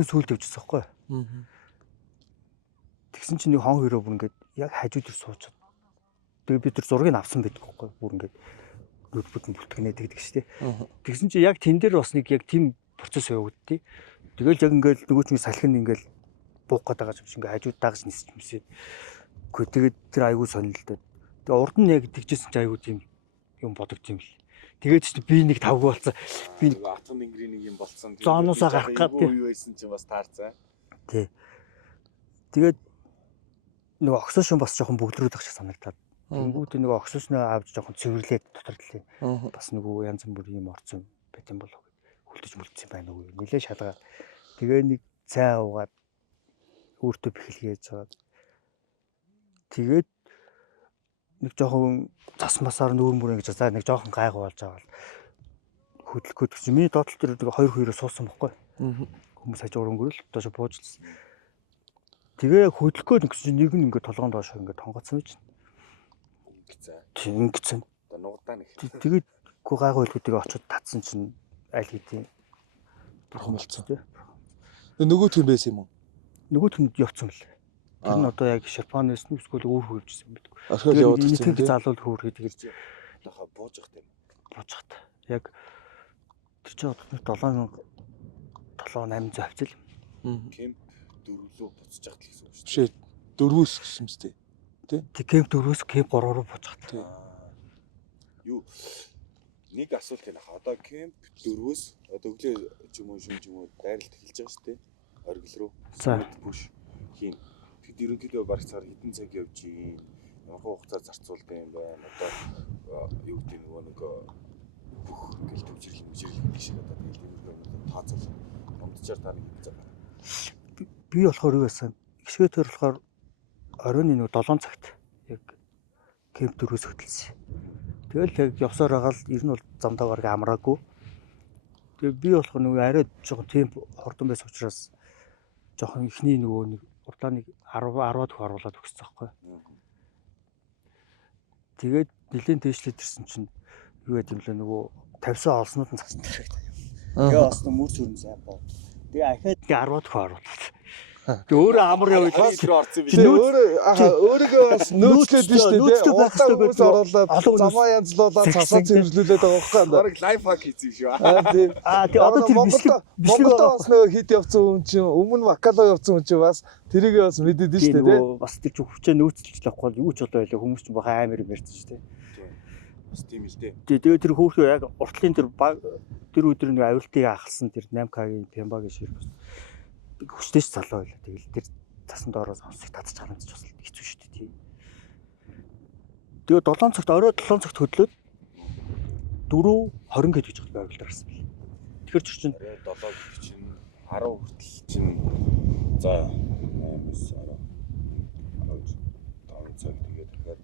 сүүлд явжсэн байхгүй. Тэгсэн чинь нэг хон хэрэг бүр ингээд яг хажуу дээр сууж. Тэгээ би тэр зургийг авсан байдаг байхгүй. Бүр ингээд нүдбүтэн бүлтгэнэ тэгдэг шүү дээ. Тэгсэн чинь яг тэн дээр бас нэг яг тийм процесс явагдтыг. Тэгэл яг ингээд нөгөө чинь салхин ингээд буух гээд байгаа юм шиг ингээд хажууд дагаж нисч юмсээ. Гэхдээ тэгээд тэр айгүй сонирхолтой. Тэгээ урд нь яг тэгжсэн чи айгүй тийм юм бодогд юм л. Тэгээд ч би нэг тавгүй болсон. Би нэг атом ингрийн нэг юм болцсон. Зооноосоо гарах гэдэг. Юу байсан чинь бас таарцаа. Тий. Тэгээд нөгөө огсошон бас жоохон бөгдрөөд ах шиг санагдаад. Тэнгүүд нөгөө огсошноо авч жоохон цэвэрлээд дотор талын бас нөгөө янз бүрийн юм орсон байт юм болов. Хүлдэж мүлдсэн байна уу. Нилээ шалгаад. Тэгээ нэг цай уугаад өөртөө бэхэлгээж жаад. Тэгээд нэг жоохон цас масаар нүүрэн бүрэн гэж за нэг жоохон гайгүй болж байгаа бол хөдлөхөд гэж миний доотлол дээр нэг 2-2-оор суусан байхгүй. Хүмүүс хажуугаар өнгөрөл доош буужлсан. Тэгээ хөдлөхөд гэсэн нэг нь ингээд толгоон доош ингээд тонгоцсон байж. Ингэсэн. Одоо нугадаа нэг. Тэгээд гоо гайгүй байлгуудыг очиод татсан чинь аль хэдийн бурхан болцсон. Нөгөө тийм байсан юм уу? Нөгөөх нь явцсан мэл. Тэр нь одоо яг Шапоноос нь эсвэл өөр хөвжсэн юм байдаг. Орхиол яваад ирсэн. Тэгээд залуул хөөрхөд тэгж нахаа бууж явах юм. Бууж хат. Яг тэр чинь одоо 7-800 хавцал. Кемп 4-лөө буцаж явах гэсэн үг шүү. Биш 4-өөс гэсэн юм зү. Тэг кемп 4-өөс кемп 3 руу бууж хат. Юу нэг асуулт байна. Одоо кемп 4-өөс одоо өглөө ч юм уу шүмж юм уу дайралт эхэлж байгаа шүү дээ. Оргил руу. За. Бүш хийн. Тэгэд ерөнхийдөө бараг цагаар хэдэн цаг явж ийн. Ямар хугацаа зарцуулдаг юм байна. Одоо юу гэдэг нөгөө нэг бүх ингээл төвчрэл гэдэг шиг одоо тэгэл тиймэрхүү тооцоол. Умдчаар та нэг хэдэн цаг. Би болохоор юу байсан? Ихшгээ төр болохоор оройн нэг 7 цагт яг кемп 4-өөс хөтөлсөн. Тэгэл яг явсаар байгаа л ер нь бол замдаа бараг амраагүй. Тэгээ би болох нөгөө арай жоохон темп хурдан байсан учраас жоохон ихний нөгөө нэг урдааныг 10-аад их оруулаад өгсөн байхгүй. Тэгээд нэлээд дэвшлээд ирсэн чинь юу гэдэг юм лээ нөгөө тавьсан олснууд нь цасан дээр байдаг. Тэгээ бас мөр сүрэн сайн боо. Тэгээ ахаад 10-аад их оруулаад. Тэгээ өөрөө амар явж өөрийгөө бас нөөцлөөд нь шүү дээ. Уртаа хүмүүс оруулаад замаа янзлуулаад цасаа цэвэрлүүлээд байгаа байхгүй. Бараг лайф хак хийсэн шүү. тэгээ одоо тэр Монголд бас нөгөө хит явцсан хүн чинь өмнө Макало явцсан хүн чинь бас тэрийгээ бас мэдээд нь шүү дээ. Бас тэр ч хүчээ нөөцлж байхгүй юу ч болоо байлаа хүмүүс ч баха амар юм ярьсан шүү дээ. Бас тийм л дээ. Тэгээ тэр хөөхөө яг уртлын тэр өдөр нэг авилтыг ахалсан тэр 8К-гийн Пембагийн шир бас хүчтэйч залуу байлаа. Тэгэл тэр цасан доороос сонсыг татчих харамж бас хэцүү шүү дээ тийм. Тэгээ 7 цагт орой 7 цагт хөдлөөд 4:20 гэж хэлж байгаа байвал дарсан бэл. Тэгэхээр ч чинь 7 гэдэг чинь 10 хүртэл чинь за 5 цаг тэгээд дахиад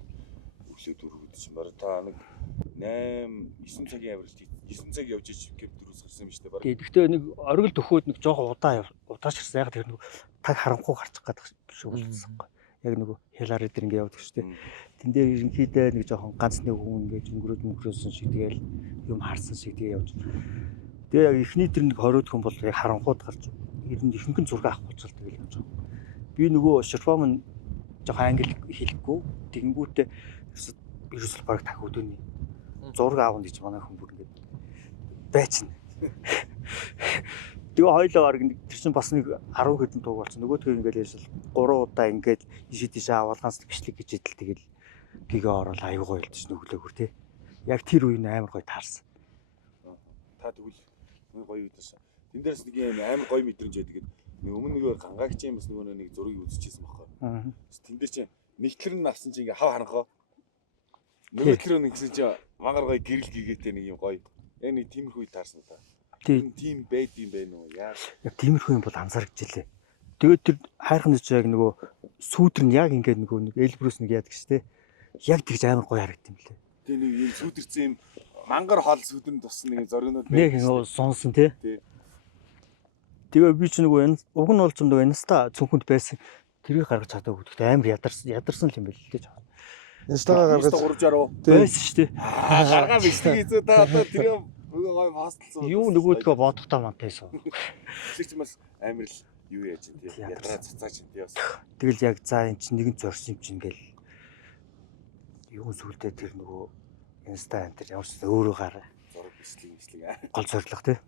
өглөө 4 гэдэг чинь бараг та нэг 8 9 цагийн авиралт 9 цаг явж ич гэв дөрөс гарсан юм шүү дээ бараг. Тэгэхдээ нэг оргил төхөөд нэг жоохон удааширсан. Яг тэр нэг таг харанхуу гарчих гэдэг шиг болсон байхгүй. Яг нөгөө Хилари дээр ингэ явдаг шүү дээ. Тэн дээр ерөнхийдөө нэг жоохон ганц нэг хүн ингэж өнгөрөөсөн шиг тэгэл юм харсан шиг тэгээ явж. Тэгээ яг эхний тэр нэг 20 хүн бол яг харанхууд гарч ер нь ихэнхэн зураг авах болчихлоо тэгэл явж байгаа. Би нөгөө Шерфомн жоохон англи хэлэхгүй тэгэнгүүтээ ерөөсөл баг тах өдөөний зураг аавна гэж манай хүн бүр ингэ байцна. Тэгээ хоёлоо баг тэр чинь бас нэг 10 хэдэн туг болсон. Нөгөөдгөө ингээл яшил 3 удаа ингээд ишээ авалганс бичлэг гэж идэл тэгэл бигээ орол аюу гоё илдэж нүглөөгөр тий. Яг тэр үе амар гоё таарсан. Та тэгвэл нэг гоё үдээс. Тэн дээрс нэг юм амар гоё мэдрэмж байдаг. Нэг өмнө нэг гангаагчийн бас нөгөө нэг зургийг үзчихсэн байхгүй. Тэн дээр чинь нэгтлэр нь авсан чинь ингээ хав харанхаа. Нөгөөтлөр нь гэсэн чинь мангар гоё гэрэл гээгээтэй нэг юм гоё. Яг нэг тиймэрхүү таарсан та. Тийм байд юм байна уу? Яа. Яг тиймэрхүү юм бол анзаарч илээ. Тэгээд тэр хайрхан гэж яг нөгөө сүүдэр нь яг ингээд нөгөө нэг элбрус нэг яадаг шүү дээ. Яг тэгж амар гоё харагдсан юм лээ. Тэгээ нэг юм сүүдэрсэн юм мангар хол сүүдэр нь туссан нэг зоригнууд нэг нөгөө сонсон тий. Тэгээ би ч нөгөө уг нь бол ч нөгөө инста цүнхэнд байсан тэрийг гаргаж чадаагүй гэхдээ амар ядарсан юм байл л дээ. Инстагаа гаргаж 360 байсан шүү дээ. Гаргаа бичлэг хийzээ та одоо тэр нөгөө гой постолсон. Юу нөгөөдгөө бодохдоо мантайсан. Тэр чинь бас амар л юу яаж юм тий. Ядраа цацаа чинь тий бас. Тэгэл яг за эн чинь нэгэн зорсон юм чинь ингээл юу сүлдээ тэр нөгөө инста энэ тэр ямар ч өөрөө гараа. Зураг бичлэг гол зорилго тий.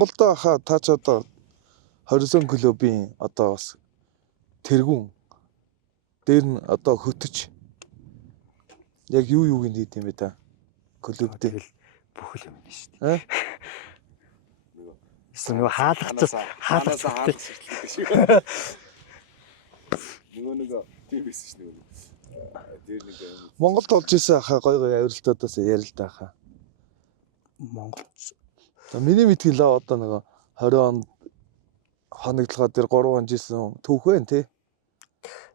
Монголд хаа та ч одоо Хоризон клубын одоо бас тэргүүн дээр нь одоо хөтөж яг юуг нь хийд юм бэ та клуб дээр бүх юм нь шүү дээ. Нөгөө хаалгац нөгөө тийм биш шүү дээ. Тэр нэг Монголд болж исэн хаа гой авиралтуудаас ярил та хаа. Монголч Миний мэдгэл одоо нэг 20 онд хоногдлогоо дээр 3 он жисэн түүх байна тий.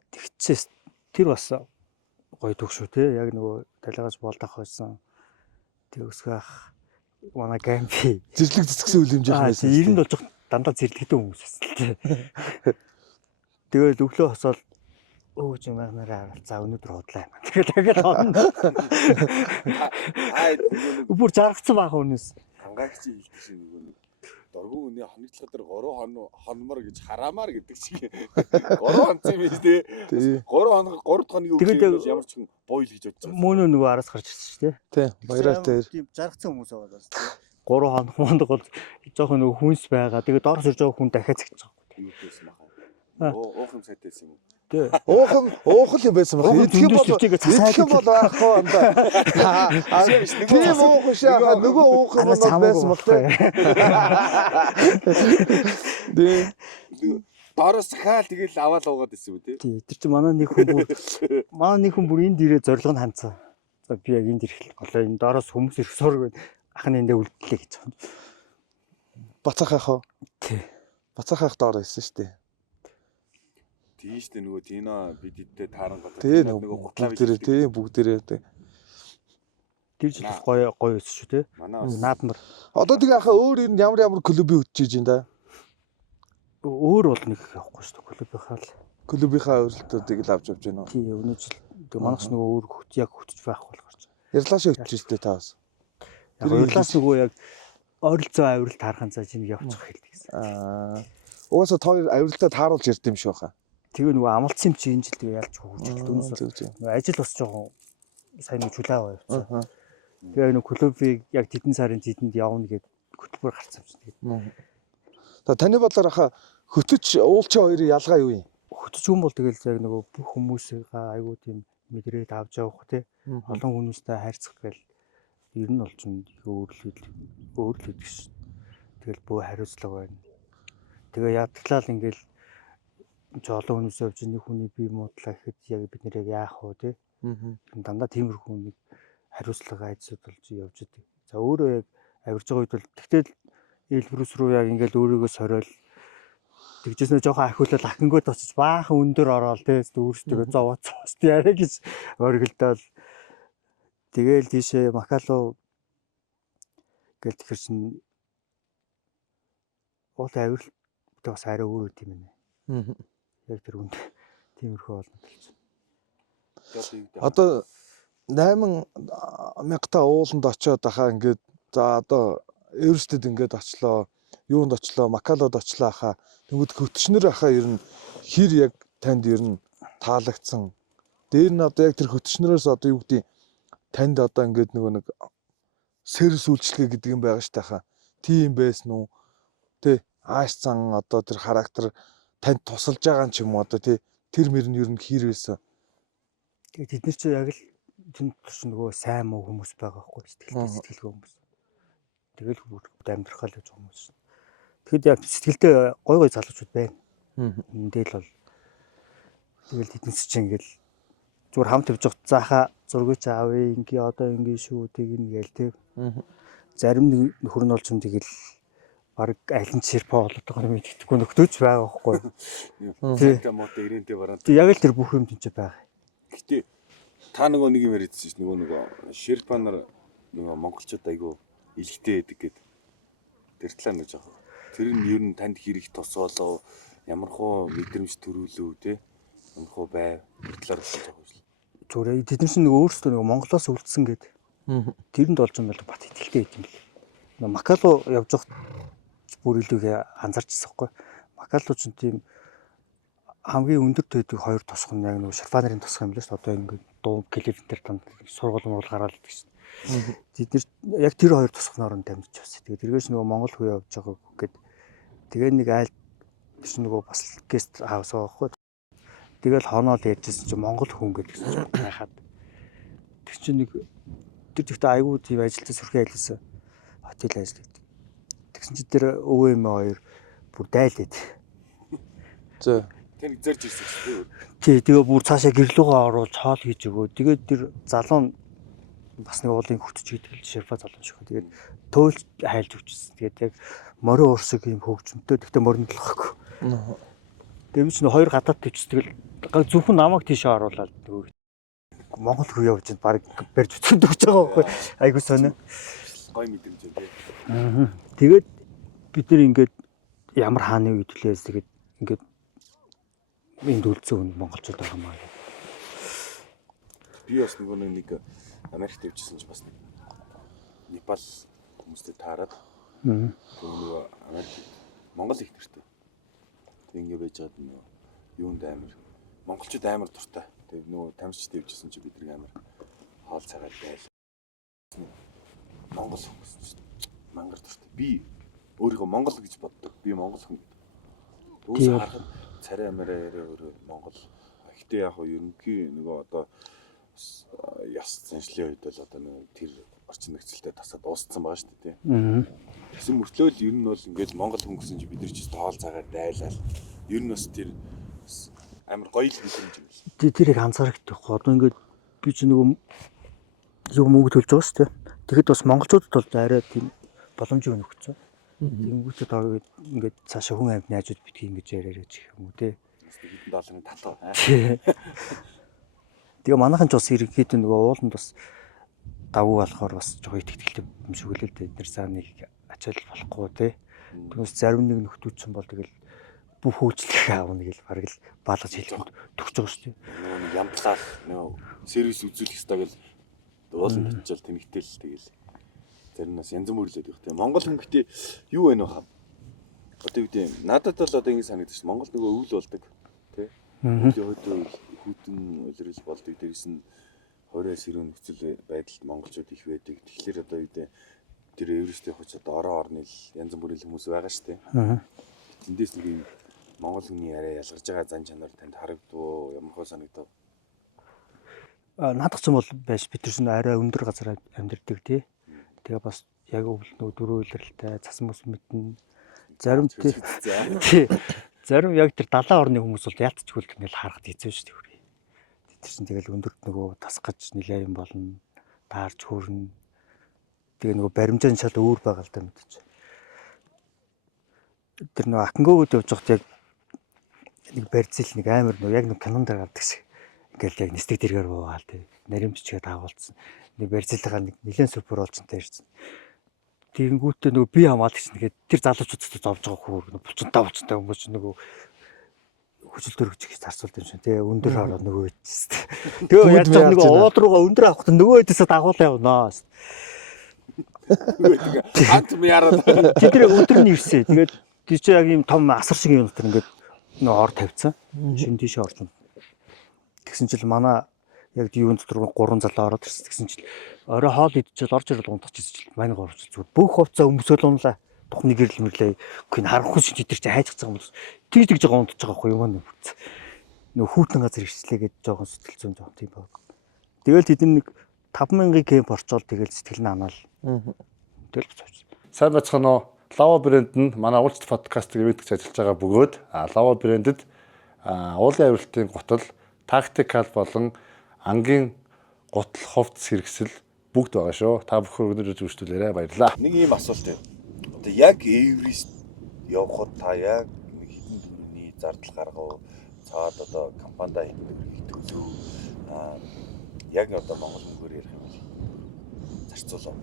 Тэгчээс тэр бас гоё түүх шүү те. Яг нөгөө талигаас болдох байсан. Тэг өсгөх манай гамби Зэрлэг цэцгсэн үйл хэмжээ байсан. 90-д болж дандаа зэрлэгтэй хүмүүс байсан те. Тэгээд өглөө хосоод өөж мянараа авал за өнөөдөр худлаа юм. Тэгээд хоолно. Бүр жаргацсан баха өнөөс. гангаагчийн хэлдэг шиг нөгөө нэг дөрвөн өний хоногдлоход 3 хонмор гэж хараамаар гэдэг шиг 3 хонц юм биш тий. 3 хоног 3 дахь хоногийн үеэр ямар ч хүн бойл гэж бодож байгаа. Мөнөө нөгөө араас гарч ирсэн шүү дээ. Тий. Баяраа тэр. Тийм жаргацсан хүмүүс байгаа даа. 3 хоног бол жоохон нөгөө хүнс байгаа. Тэгээд доор сэрж байгаа хүн дахиад цэгч байгаа. Юу гэсэн баха. Уух юм сайтайсан юм уу? Тий. Уухал юм байсан баг. Идэх юм бол байхгүй андаа. Тийм уух шаа нөгөө уух юм бол байсан баг тий. Доороос хаал тэгэл аваад уугаад исэн үү те. Тий, тэр чинь манай нэг хүн бүр энд ирээ зорилго нь хандсан. За би яг энд ирэх голоо энэ доороос хүмүүс ирэх сураг ахны эндээ үлдлээ гэж байна. Бацаах ах уу? Тий. Бацаах ах доор байсан шүү дээ. Тийм шүү дээ нөгөө Тино бидтэй таарангууд. Тэгээ нөгөө бүгдээрээ тийм бүгдээрээ тийм. Тэр жил бас гоё байсан шүү те. Манай Наадмар. Одоо тэгээ ахаа өөр ер нь ямар клубын хөтжиж байна да. Өөр бол нэг явахгүй шүү дээ. Клубийнхаа л. Клубийнхаа өөрлөлтүүдийг л авч явж байна уу? Тий, өнөө жил тэгээ манайч нөгөө өөр яг хөтж байх болохоор ч. Ярьлаашаа хөтжиж дээ та бас. Яг ярьлаас нөгөө яг ойролцоо авирал таархан цааш нэг явчих хэлдэг гэсэн. Угаасаа хоёр авиралтаа тааруулж ярьд юм шиг баха. Тэгээ нөгөө амлцсан юм чи энэ жил тэгээ ялч хөвжүүлдэг. Түүнээс нөгөө ажил бас жоохон сайн нэг чулаа явуулсан. Тэгээ нөгөө клубыг яг тэдэн сарын тэдэнд явна гэд хөтөлбөр гарцсан юм чинь. За таны бодлоор хаа хөтөч уулчин хоёрын ялгаа юу юм? Хөтөч хүн бол тэгэл яг нөгөө бүх хүмүүсийг айгүй тийм мэдрээд авч явах тий. Олон хүмүүстэй хайрцах гэл ер нь бол ч өөр л гэдэг ш. Тэгэл бүх хариуцлага байна. Тэгээ ядглал ингээл олон хүмүүс явж нэг хүний бие муудлаа гэхэд яг бид нэр яах вэ тий. Дандаа тиймэрхүү нэг хариуцлага айцуд болж явж идэг. За өөрөө яг авирж байгаа үед бол тэгтэл элбрус руу яг ингээл өөрийгөө сориол тэгжсэн жоохон ахиулал ахингууд очиж баахан өндөр ороод тий өөрсдөө зовооцоос яриа гэж оргилдол тэгээл тийшээ Макалуу гэл тэр чин уул авирал бас арай өөр үт юм байна. Яг тэр үнд тиймэрхүү болно гэж. Одоо 8000 та ууланд очиод ахаа ингээд за одоо Эверестэд ингээд очлоо, юунд очлоо, Макалод очлоо ахаа. Тэнгүүд хөтчнөр ахаа ер нь хэр яг танд ер нь таалагдсан. Дээр нь одоо яг тэр хөтчнөрөөс одоо юу гэдэг танд одоо ингээд нөгөө нэг сервис үйлчлэгээ гэдэг юм байгаа шүү дээ ахаа. Тийм байсан уу? Тэ ааш зан одоо тэр характер танд тусалж байгаа юм ч юм уу одоо тий тэр мөр нь ер нь хэр байсан. Тэгээд тэд нар чи яг л тэнд ч нөгөө сайн муу хүмүүс байгаа байхгүй сэтгэлгүй хүмүүс. Тэгэл бүгд амьдрахаа л гэж хүмүүс шин. Тэгэхэд яг сэтгэлдээ гой залуучууд байна. Эндэл бол тэгэл тэднээс чи ингээл зүгээр хамт явж байгаа заахаа зургийг чи авъя ингээ одоо ингээ шүү тийг ингээл тий. Зарим нөхөр нь бол ч тэгэл баг алин ширпа болоод байгаа юм итгэхгүй нөхдөж байгаа байхгүй. Тий мото ирэнтэй баран. Яг л тэр бүх юм тэнцээ байгаа. Гэтэ та нэг юм яриадсэн ш нөгөө ширпа нар нөгөө монголчууд айгу илгтэй байдаг гэд тэр талаар нэг жоох. Тэр нь ер нь танд хэрэг тосоолоо ямар хуу мэдрэмж төрүүлв те ямар хуу бай тэр талаар жоох шүү. Зүгээр тэд нар чинь нөгөө өөрсдөө нөгөө Монголоос үлдсэн гэд тэрэнд болж юм бол бат итгэлтэй байт юм л. Нөгөө Макалуу явж байгаа бүр илүүгээ анзаарчихсан хгүй. Макалуу ч тийм хамгийн өндөр төдийг хоёр тосгон яг нөгөө шарфанарын тосгон юм л ш. Одоо ингээд дуу клипнтер танд сургууль муул гараад идэг ш. Тэд нар яг тэр хоёр тосгоноор нь дамжиж явсан. Тэгээд тэргээс нөгөө Монгол хүү явж байгааг гэд тэгээ нэг айл тэр нөгөө бас гест хаус байгаа хгүй. Тэгэл хоноол ярьжсэн чинь Монгол хүн гэдгсэн чинь байхад тэр чинь нэг тэр ихтэй айгүй тийм ажилтсан сүрхий айлсан хотел ажилладаг. Тэгсэн чинь тэр өвөө эмээ хоёр бүр дайлээд. За тэр зөрж ирсэн шүү. Тий, тэгээ бүр цаашаа гэрлүүгээ оруулж хоол хийж өгөө. Тэгээд тэр залуу бас нэг уулын хөтч гэдэг л ширфа залуу шиг. Тэгээд төөлж хайлж өгчсэн. Тэгээд яг морин уурсаг юм хөгжмөнтэй тэгтээ морин толгохгүй. Тэгээд чинь хоёр гадаад төвчтэй зөвхөн намайг тийшээ оруулаад нөгөө Монгол хүү явж баг барьж өтөнд өгч байгаа байхгүй. Айгуу сонио. Гой мэдрэмж байна. Тэгээд бид нэр ингээд ямар хааны үед лээс тэгээд ингээд энд үлдсэн хүн монголчууд байгаа маа. Би бас нэг Америкт явжсэн чинь бас нэг Непал хүмүүстэй таарад. Нөгөө Америк Монгол их нэртэй. Тэг ингэ байж байгаа нөгөө юунд амир монголчууд амар дуртай. Тэг нөгөө тамирчид явжсэн чинь бид нэг амар хоол цагаал байл. Монгол хүмүүс мангар дуртай. Би өөрийгөө монгол гэж боддог. Би монгол хүн. Түүс харахад царай амираа яриа өөрөө монгол. Гэхдээ яг хөө ерөнхий нөгөө одоо яс заншлын үед л одоо нэг тэр орчин нөхцөлтэй тасаад дууссан байгаа шүү дээ тий. Тэгсэн мөртлөө л ер нь бол ингээд монгол хүн гэсэн чинь бид нар ч тоол цагаар дайлал Ер нь бас тэр амар гоё л мэдрэмж юм л. Тэр их анзаарахтай байхгүй. Одоо ингээд би ч нөгөө юу мөнгө төлж байгаа шүү дээ. Тэгэхэд бас монголчуудад бол арай тийм боломжийг өгсөн. Тэнгүүтээ доо ингээд цаашаа хүн амьд найзууд битгий ингэж яриараа ч юм уу те. хэдэн долларын татав. Тэгээ манайхан ч бас ерөнхийдөө нөгөө ууланд бас давуу болохоор бас жоо итгэдэг юм шиг үлээ л дээ. Эдгээр цааныг ачаал болохгүй те. Тэгээс зарим нэг нөхдүүд ч юм бол тэгэл бүх үйлчлэг аавна гэл бараг л баалгаж хэлэхэд төгсөж байгаа шүү дээ. Нөгөө нэг ямтлал нөгөө сервис үзүүлэх хэрэгтэй гэл ууланд очил тэнэгтэл тэгэл зарим нас янз бүрэлээд байх тийм. Монгол хүн гэхдээ юу вэ нөхөө? Одоо юу гэдэг надад бол одоо ингэ санагдаж байна. Монгол нөгөө өвөл болдог тий. Өвлийн хойдоо хүйтэн улирал болдог. Дээрээс нь хорой сэрүүн нөхцөл байдалд монголчууд их байдаг. Тэгэхээр одоо юу гэдэг тэр Эврестийн хуч одоо орон орны янз бүрийн хүмүүс байгаа шүү дээ. Тэндээс нэг юм монгол хүний арай ялгарч байгаа зан чанар танд харагдав ямар хөө санагдав? Надад ч юм бол байж бид тэрс арай өндөр газар амьдардаг тий. Тэгээ бас яг өвөл нөгөө дөрөв улиралтай цасан мөс мэднэ. Зарим тий. Зарим яг тэр далайн орны хүмүүс бол яалтчгүй л ингээл харахад хэцүү шүү дээ. Тэр чинь тэгэл өндөрт нөгөө тасгаж нилээ юм болно. Таарч хөрнө. Тэгээ нөгөө баримжаан шал өөр байгаа л да мэдээж. Тэр нөгөө Акингогод явж байхад яг нэг барьцэл нэг амар нөгөө яг нэг кинонд гардаг шиг. Ингээл яг нисдэг дэргээр буугаал тий. Нарийн бичгээд агуулсан. Нэг барьцлынхаа нэг нилээн супер болцонтой ирсэн. Тэгэнгүүтээ нөгөө би хамаалагч нэгээд тэр залуучуудад зовж байгаа хөр булчинтай хүмүүс ч нөгөө хүчил төрөгч гэж зарцуулд юм шиг тий. Өндөр хараа нөгөө ээжтэй. Тэгээ яаж ч нөгөө ууд руугаа өндөр авахт нөгөө ээжээсээ дагуулаа явнаа. Хат мяраа. Тэр өдөр нь ирсэн. Тэгээд тий чи яг юм том асар шиг юм дотор ингээд нөгөө ор тавьсан. Шин тийшээ орж байна. Тэгсэн чил манай яг юунд дотор 3 залуу ороод ирсэн. Тэгсэн чил орой хоол идчихэл орж ирэл унтах гэсэн чил манай горовч зүгээр бүх хувцас өмсөөл унлаа. Тухны гэрэл мэрлээ. Үгүй харахгүй шиг тэр чи хайж байгаа юм бол тэгж байгаа унтж байгаа хгүй юм аа. Нөх хүүтэн газар ирчлээ гэж жоохон сэтгэл зүйн жоох тийм баг. Тэгэл тэд нэг 50000-ын кемп орчоол тэгэл сэтгэл нь анаал. Тэгэл буцаач. Сайн бацхан уу. Lava брэнд нь манай уулзалт подкастыг ивэнтгч ажиллаж байгаа бөгөөд Lava брэндэд уулын авиралтын гутал, тактикал болон ангийн гутал хувцас хэрэгсэл бүгд байгаа шүү. Та бүхэн өнөөдөр үзүүлээрэй баярлалаа. Нэг ийм асуулт байна. Одоо яг Эврест явхад та яг нэг хэдэн төгрөгийн зардал гаргав. Цаад одоо компанида хэдэн төгрөгийг төлөв. Яг одоо монгол мөнгөөр ярих юм бол зарцуулав.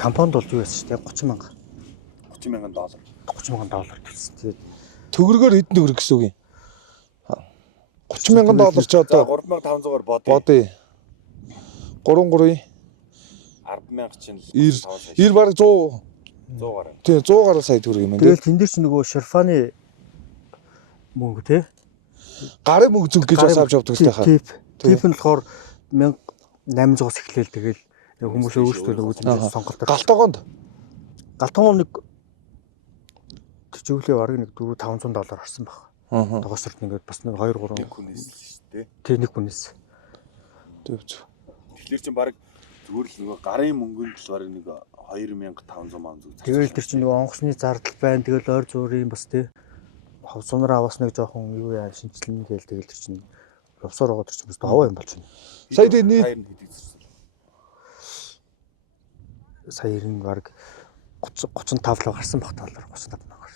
Компанид бол юу байсан ч тийм 30,000. $30,000. $30,000 төлсөн. Тэгээд Төгрөгөөр хэдэн төгрөг гэсэн үг юм? $30,000 ч одоо 3,500-аар бодъё. 3 10,000 чинь 90 баг 100 100-аар. тий 100 гаруй сая төгрөг юм тэгэл дээ. тэн дээр ч нөгөө шарфаны мөнгө тий. Гарын мөнгө зүг гэж бас авч явдаг л тайхаа. Тип нь болохоор 1800-аас эхлээл тэгэл хүмүүс өөрсдөө нөгөө сонголтоор галтгоон нэг төчөглөө бараг нэг $400-500 орсон баг. Тогоосорт ингээд бас нэг 2-3 хүнээс л шүү дээ. тий нэг хүнээс. Тэгэхээр чинь баг зүгээр л нөгөө гарын мөнгөнд л бараг нэг 2,500 ман зүг. Тэгэл тэр чинь нөгөө онгоцны зардал байна. Тэгэл ойр зуурын бас тий ховсоноор аваас нэг жоохон юу яа шинжилнэ гээл тэгэл тэр чинь явсаар байгаа тэр чинь бас даваа юм болж байна. Сая дээ нийт сая ер нь баг 35 л гарсан баг доллар 35 мянгаар.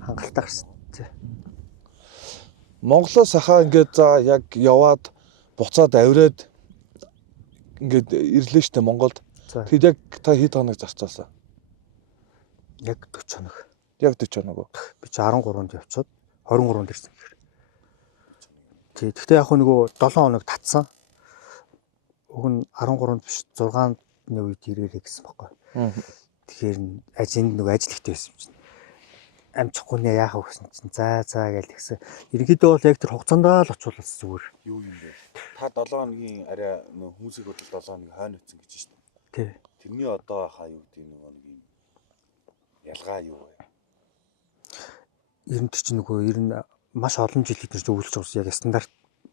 Хангалттай гарсан тий. Монголоос хахаа ингээд за яг яваад буцаад авираад ингээд ирлээ штэ Монголд. Тэгэд яг та хэд хоног зарцуулсан? Яг 40 хоног. Яг 40 хоног уу? Би ч 13-нд явцаад 23-нд ирсэн гэхээр. Тий. Гэхдээ яг нөгөө 7 хоног татсан. Уг нь 13-нд биш 6-нд нэг үед ирээрэй гэсэн баггүй. Тэгэхээр ажинд нөгөө ажил ихтэй байсан юм чинь. Амжихгүй нэ яахаа гэсэн чинь за гэж тэгсэн. Ерөнхийдөө бол яг тэр хугацаандаа л очивол зүгээр. Юу юм бэ? Та 7 хоногийн арай хүмүүсийг бодлоо 7 хоног хойно утсан гэж шүү дээ. Тий. Тэрний одоо хаа юу гэдэг нөгөө нэг юм ялгаа юу вэ? Ер нь чинь нөгөө ер нь маш олон жил тэр чинь үйлчлж байгаа яг стандарт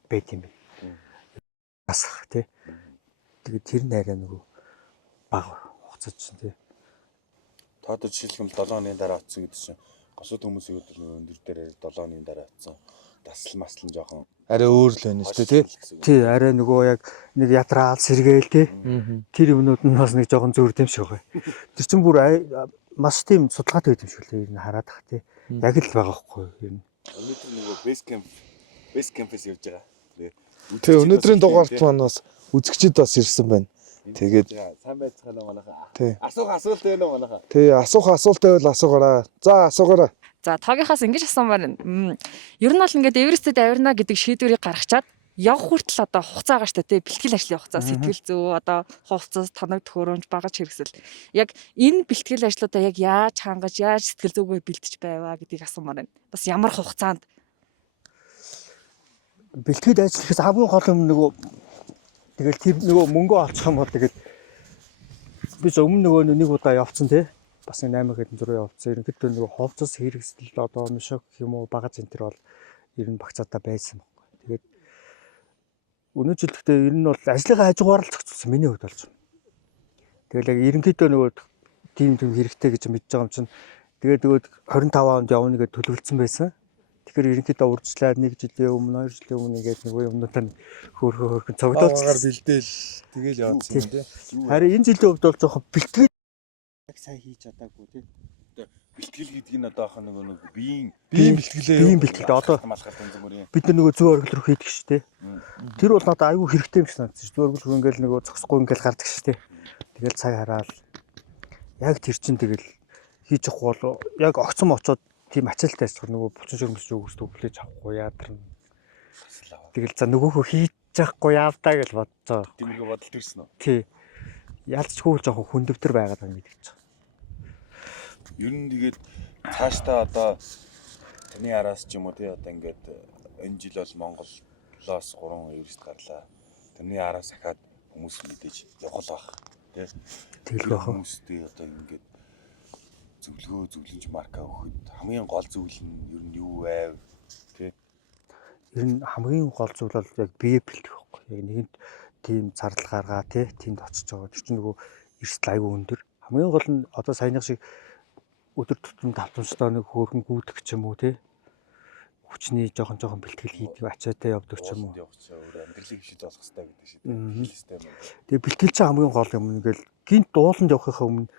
байт юм байна. Асах тий. Тэгээд тэр нь арай нөгөө баг хугацаа чинь тий. Та одоо жишээлбэл 7 хоногийн дараа утсан гэдэг чинь Госууд хүмүүсийн өдөр нөгөө өндөр дээр 7-ны дараа атсан. Дасал маслан жоохон Арай өөр л байна шүү дээ тий. Тий, арай нөгөө яг нэг ятраал сэргээл тий. Тэр юмнууд нь бас нэг жоохон зөөрд юм шиг байгаа. Тэр чинь бүр маш тийм судалгаатай байд юм шиг л ер нь хараад тах тий. Яг л байгаа хгүй ер нь. өнөөдөр нөгөө бейс кемпээс явж байгаа. Тэгээ өнөөдрийн дугаарт маань бас үзэгчид бас ирсэн байна. Тэгээд сайн байцгаана манайхаа. тий. Асуулт байна уу манайхаа? Тий, асуулт байвал асуугаараа. За асуугаараа. За тоогийнхаас ингэж асуумаар байна. Ер нь бол ингээд Эверестэд авирна гэдэг шийдвэрийг гаргачаад явах хүртэл одоо хугацаа байгаа штэ тий бэлтгэл ажлын хугацаа сэтгэл зүй одоо хувцас тоног төхөөрөмж багаж хэрэгсэл яг энэ бэлтгэл ажлуудаа яг яаж хангаж яаж сэтгэл зүгөө бэлтэж байваа гэдгийг асуумаар байна. Бас ямар хугацаанд Бэлтгэл ажиллахаас хамгийн гол юм нөгөө тэгэл тэр нөгөө мөнгө олчих юм бол тэгэл би өмнө нөгөө нэг удаа явцсан тий бас 8 хэдэн 6 явцсан. Ерөнхийдөө нөгөө хувцас хэрэгсэл одоо мишок гэх юм уу багаж энэ төр бол ер нь багцаатаа байсан байхгүй. Тэгээд өнөө жилдээ ер нь бол ажлынхаа хажуугаар л зохицуулсан миний хувьд болж байна. Тэгэл яг ерөнхийдөө нөгөө тийм хэрэгтэй гэж мэдж байгаа юм чинь тэгээд нөгөө 25 онд явна гэж төлөвлөсөн байсан. Тэгэхээр ерөнхийдөө урьдчилаад 1 жилийн өмнө 2 жилийн өмнө ингээд нөгөө юмнуудаа хөөрхөн цогдолцсон бэлдээл тэгэл яваадсан юм тий. Харин энэ жилийн хувьд бол жоохон бэлтгэл яг сайн хийж чадаагүй тий. Бэлтгэл гэдэг нь одоо хаа нөгөө биеийн бэлтгэлээ одоо малхалт зүгээр юм. бид нар нөгөө зөв оргил руу хийдэг шүү дээ. Тэр бол надад айгүй хэрэгтэй юм шиг санагдсан шүү. Зөв оргил руу ингээл нөгөө зогсохгүй ингээл гардаг шүү дээ. Тэгэл цаг хараал яг тэр чин тэгэл хийж явах бол яг огцом очоод тийм ачаалттай ажил нөгөө булчин шөрмөс өгөөсдөө хүлээж авахгүй яадарна. Тэгэл за нөгөөхөө хийж яахгүй яавдаа гэж бодцоо. Тиймэрхүү бодол төрсөн үү? Тий. Ялцчгүй жоохон хүндөвтөр байгаад байгаа юм гэж. Ер нь тэгээд цаашдаа одоо таны араас ч юм уу тий одоо ингээд энэ жил бол Монголоос 3 Эверест гарлаа. Таны араас ахаад хүмүүс мэдээж явгал баг тий. Тэгэл байх. Хүмүүстэй одоо ингээд зөвлөж марка өгөхөд хамгийн гол зүйл нь ер нь юу байв тий. Ер нь хамгийн гол зүйл бол яг бие бэлтгэх байхгүй. Яг нэгэнт тийм зардал гаргаа тий тэнд очиж байгаа. Тэр чинь нөгөө эрсдэл аягүй өндөр. Хамгийн гол нь одоо саяных шиг өдөр тутмын давтамжтай нэг хөөрхөн гүйдэх ч юм уу тий. Хүчний жоохон бэлтгэл хийдэг ачаатай явдаг ч юм уу. Өөр амьдралыг хөвшиж олох хэрэгтэй гэдэг шиг тий. Тэгээ бэлтгэл чинь хамгийн гол юм. Ингээл гинт дууланд явахынхаа өмнө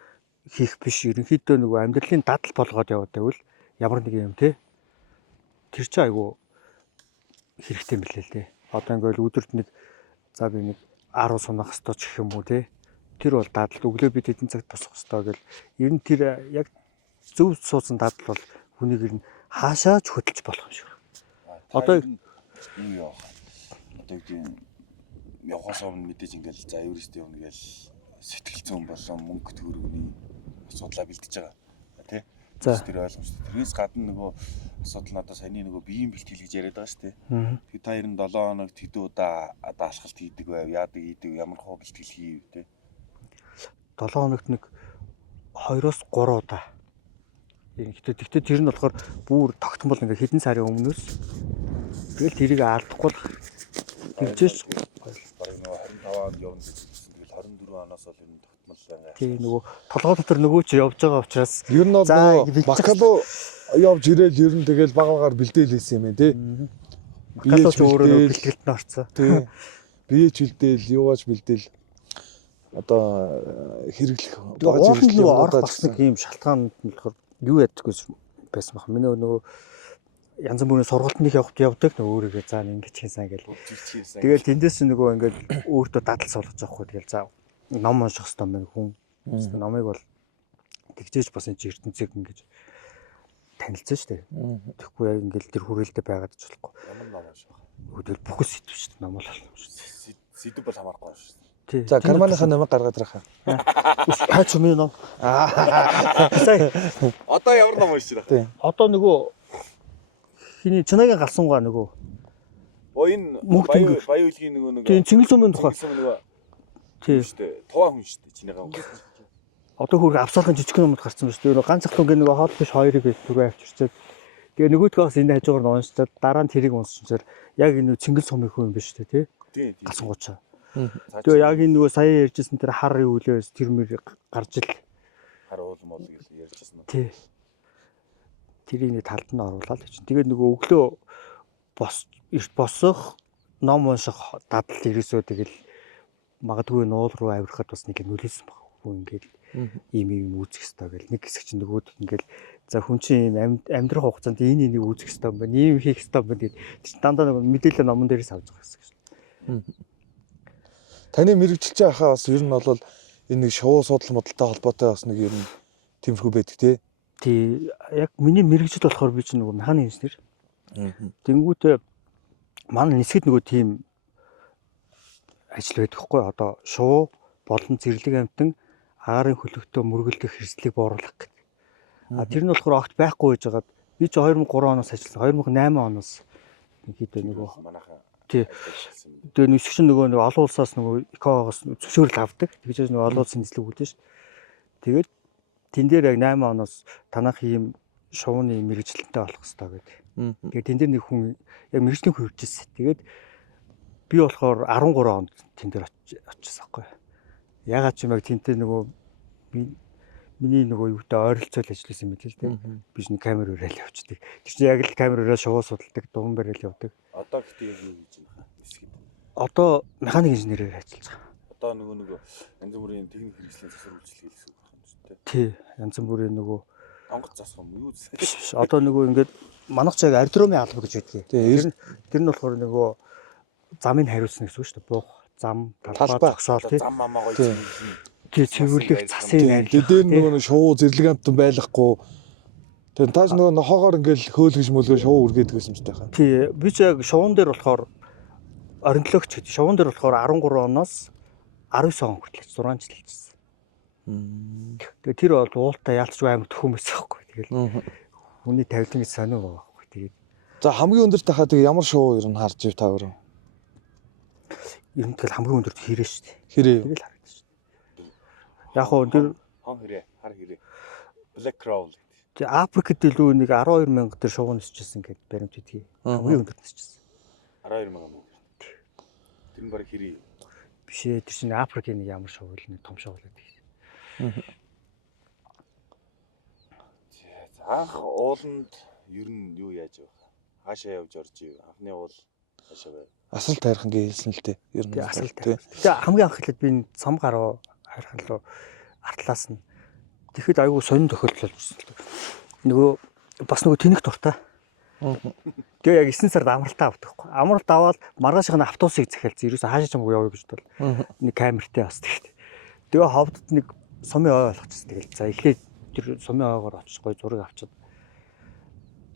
хийх биш. Ерөнхийдөө нөгөө амьдралын дадал болгоод яваад байвал ямар нэг юм тий. Тэр чинь айгүй хэрэгтэй мэлээ л дээ. Одоо ингээл өдөрт нэг за би нэг 10 сунах хэвээр ч гэх юм уу тий. Тэр бол дадал өглөө бид хэдэн цагт босох хэвээр гэл ер нь тэр яг зөв суусан дадал бол хүнийг ер нь хаашаач хөдөлж болох юм шиг. Одоо юу яах. Одоо явахаас өмнө мэдээж ингээл за Эверест явна гээл сэтгэл зүйн болон мөнгө төгрөгийн асуудлаа бэлдэж байгаа тий. за Тэр ойлгомжтой. Тэрнээс гадна нөгөө асуудал нь одоо саяны нөгөө биеийн бэлтгэл гэж яриад байгаа шүү дээ. Тэгээ та 97 хоногт хэдэн удаа одоо алхалт хийдэг байв, яадаг хийдэг, ямар хоо бэлтгэл хийв тий. 7 хоногт нэг 2-оос 3 удаа. Гэхдээ тэр нь болохоор бүр тогтмол ингээ хэдэн сарын өмнөөс тэгэл тэрийг алдахгүй л тэгжээч Бараг нөгөө 25 онд явна гэж хэлсэн. Тэгэл 24 оноос бол энэ тогтмол байгаа. тий нөгөө толгой дотор нөгөө чи явж байгаа учраас Ер нь бол нөгөө Макалу явж ирээл ер нь тэгэл багаар бэлдээл хийсэн юм тий. Макалу ч өөрөө бэлтгэлд нь орцсон. Тий. Бие ч бэлдээл, юугаач бэлдээл одоо хэрэглэх ууланд нөгөө орох бас нэг юм шалтгаан нь болохоор юу яддаг байсан баг. Миний нөгөө янз бүрийн сургалтанд их явдаг нөгөө өөрийгөө заа ингэж хийсэн гэл. Тэгэл тэндээс нөгөө ингээл өөртөө дадал суулгаж байгаа хгүй. Тэгэл за ном унших хэрэгтэй байна хүн. Номыг бол тэгжээж бас энэ ертөнцийг ингэж танилцсан шүү дээ. Тэгэхгүй яг ингээл тэр хүрээлтэд байгаад ч болохгүй. Ямар ном унших вэ? Тэгэл бүхэл сэдв шүү дээ. Ном бол Сэдв бол хамаарахгүй шүү. тий. За Карманыхаа намайг гаргаад ирэх. Хаач миний ном. Сая Одоо ямар ном уншиж байгаа? Тий. одоо нөгөө хиний чанагийн галсангаа нөгөө Энэ баян үлгийн нөгөө тий Цингэл сүмийн тухай нөгөө тий шүү дээ. Туваа хүн шүү дээ. Чинийгаа. одоо хөргө авсаалгын жижигхэн юмд гарсан байна шүү дээ. Ганц ахлуугийн нөгөө хоол биш хоёрыг түрүү авчирчаад тэгээ нөгөөдгөөс энэ хажуугаар нь уншчаад дараа нь тэрийг уншчихсаар яг энэ Цингэл сүмийн хүн биш үү тий. Тий. Галсангуучаа. Тэгээ яг энэ нөгөө сая ярьжсэн тэр хар юу үлээс тэр мөр гарч ил хар уул мол гэж ярьжсэн нь. тий. тэрийг нэг талд нь оруулаад чинь. Тэгээд нөгөө өглөө эрт босох ном унших дадал ерөөсөө тэгэл магадгүй нуул руу авирахад бас нэг нөлөөсөн баг. Хүн ингээл ийм үүсэх ёстой гэл нэг хэсэг чинь нөгөөд ингээл за хүн чинь ийм амьдрах хугацаанд энийг үүсэх ёстой юм байна. Ийм хийх ёстой юм байна гэдэг. Тэр чинь дандаа нэг мэдээлэл номон дээрээс авч байгаа гэсэн юм. Таны мэрэгжилч ахаа бас ер нь бол энэ нэг шоу судал модалтай холбоотой бас нэг ер нь тиймэрхүү байдаг тий. Тий яг миний мэрэгжил болохоор би чинь нөгөө механик инженер. Тэнгүүтээ манай нисгэд нөгөө тийм ажил байдаг хгүй одоо шуу болон зэрлэг амтан агарын хөлөгтөө мөргөлдөх хэрэгслийг бууруулах гэдэг. Тэр нь болохоор огт байхгүй байж байгаад би чи 2003 оноос ажилласан. 2008 оноос хэд нөгөө манайхаа тий. Тэгээ нисгч нөгөө олон улсаас нөгөө ИКО-гоос зөвшөөрөл авдаг. Тэгж нөгөө олон улсын нислэг үүдэн ш. Тэгээд тэн дээр яг 8 оноос танах ийм шууны мэрэгжилтэнтэй болох хэрэгтэй гэдэг. Тэгээд тэн дээр нэг хүн яг мэрэгжлийн хүн иржсэн. Тэгээд би болохоор 13 онд тэн дээр очижсан байхгүй. Ягаад ч юм яг тэнтэй нөгөө миний нөгөө юутай ойролцоол ажилласан мэт л дээ. Би ч нэг камер өрөөл явчихдаг. Тэр чинь яг л камер өрөө шувуу судалдаг, дуган барайл явдаг. Одоо гэхдээ юу хийж байна нисгэд? Одоо механик инженерээр ажиллаж байгаа. Одоо нөгөө янз бүрийн техник хэрэгслийн засвар үйлчлэл гэсэн үг байна шүү дээ. Тий, янз бүрийн нөгөө онгоц засах юм юу? одоо нөгөө ингээд манайх ч яг аэродромын алба гэж байдгийг. Тэр нь болохоор нөгөө замыг хариуцна гэсэн үг шүү дээ. Буух, зам, талбай зогсоол тий. Зам мамаа гоё тий цэвэрлэх цасын арилгах. Дээр нөгөө шоу зэрлэг амтан байхгүй. Тэгээд тааш нөгөө нохоогоор ингээл хөөлгөж мөлгөө шоу үргээд гэсэн юм байна. Тий би ч яг шуун дээр болохоор оринлогч гэдэг. Шуун дээр болохоор 13 оноос 19 он хүртэл 6 жил ажилласан. Тэгээд тэр бол уултаа яалтч амар төхөн байсан байхгүй. Тэгэл хүний тавилан гэж сонио байгаа байхгүй. Тэгээд За хамгийн өндөрт хахаа тэгээ ямар шоу ер нь харж ив та өөрөө? ер нь тэгэл хамгийн өндөрт хэрэг шүү дээ. Хэрэг. Тэгэл харагдаж шүү дээ. Яг хоо тэр хон хэрэг, хар хэрэг. Black Crow. тэг Африкт илүү нэг 12,000 төр шугуу нисчихсэн гэд баримт өгдгийг. Хамгийн өндөрт нисчихсэн. 12,000. Тэр нь баг хэрэг. Биш ээ тэр чинь Африкийн нэг ямар шоу л нэг том шоу л гэдэг. Анх ууланд ер нь юу яаж вэ? Хаашаа явж орж ив? Анхны уул хаашаа байв? Асал тайрхан гээсэн л дээ. Ер нь Тэгээ асал тайрхан. Тэгээ хамгийн анх хэлээд би цам гаруу хайрхан руу артлаас нь тэгэхэд айгүй сонин тохиолдол болсон л дээ. Нөгөө бас нөгөө тэнэг дуртай. Тэгээ яг 9 сард амралтаа авдаг хгүй. Амралт аваад маргаашийн автобусыг захиалсан. Ерөөсө хаашаа ч хамаагүй явъя гэж бодвол нэг камертай бас тэгт. Тэгээ ховдод нэг сумын ой болгочихсон. Тэгэл за эхлээд тэр сумын ойгоор очиж гой зураг авчаад.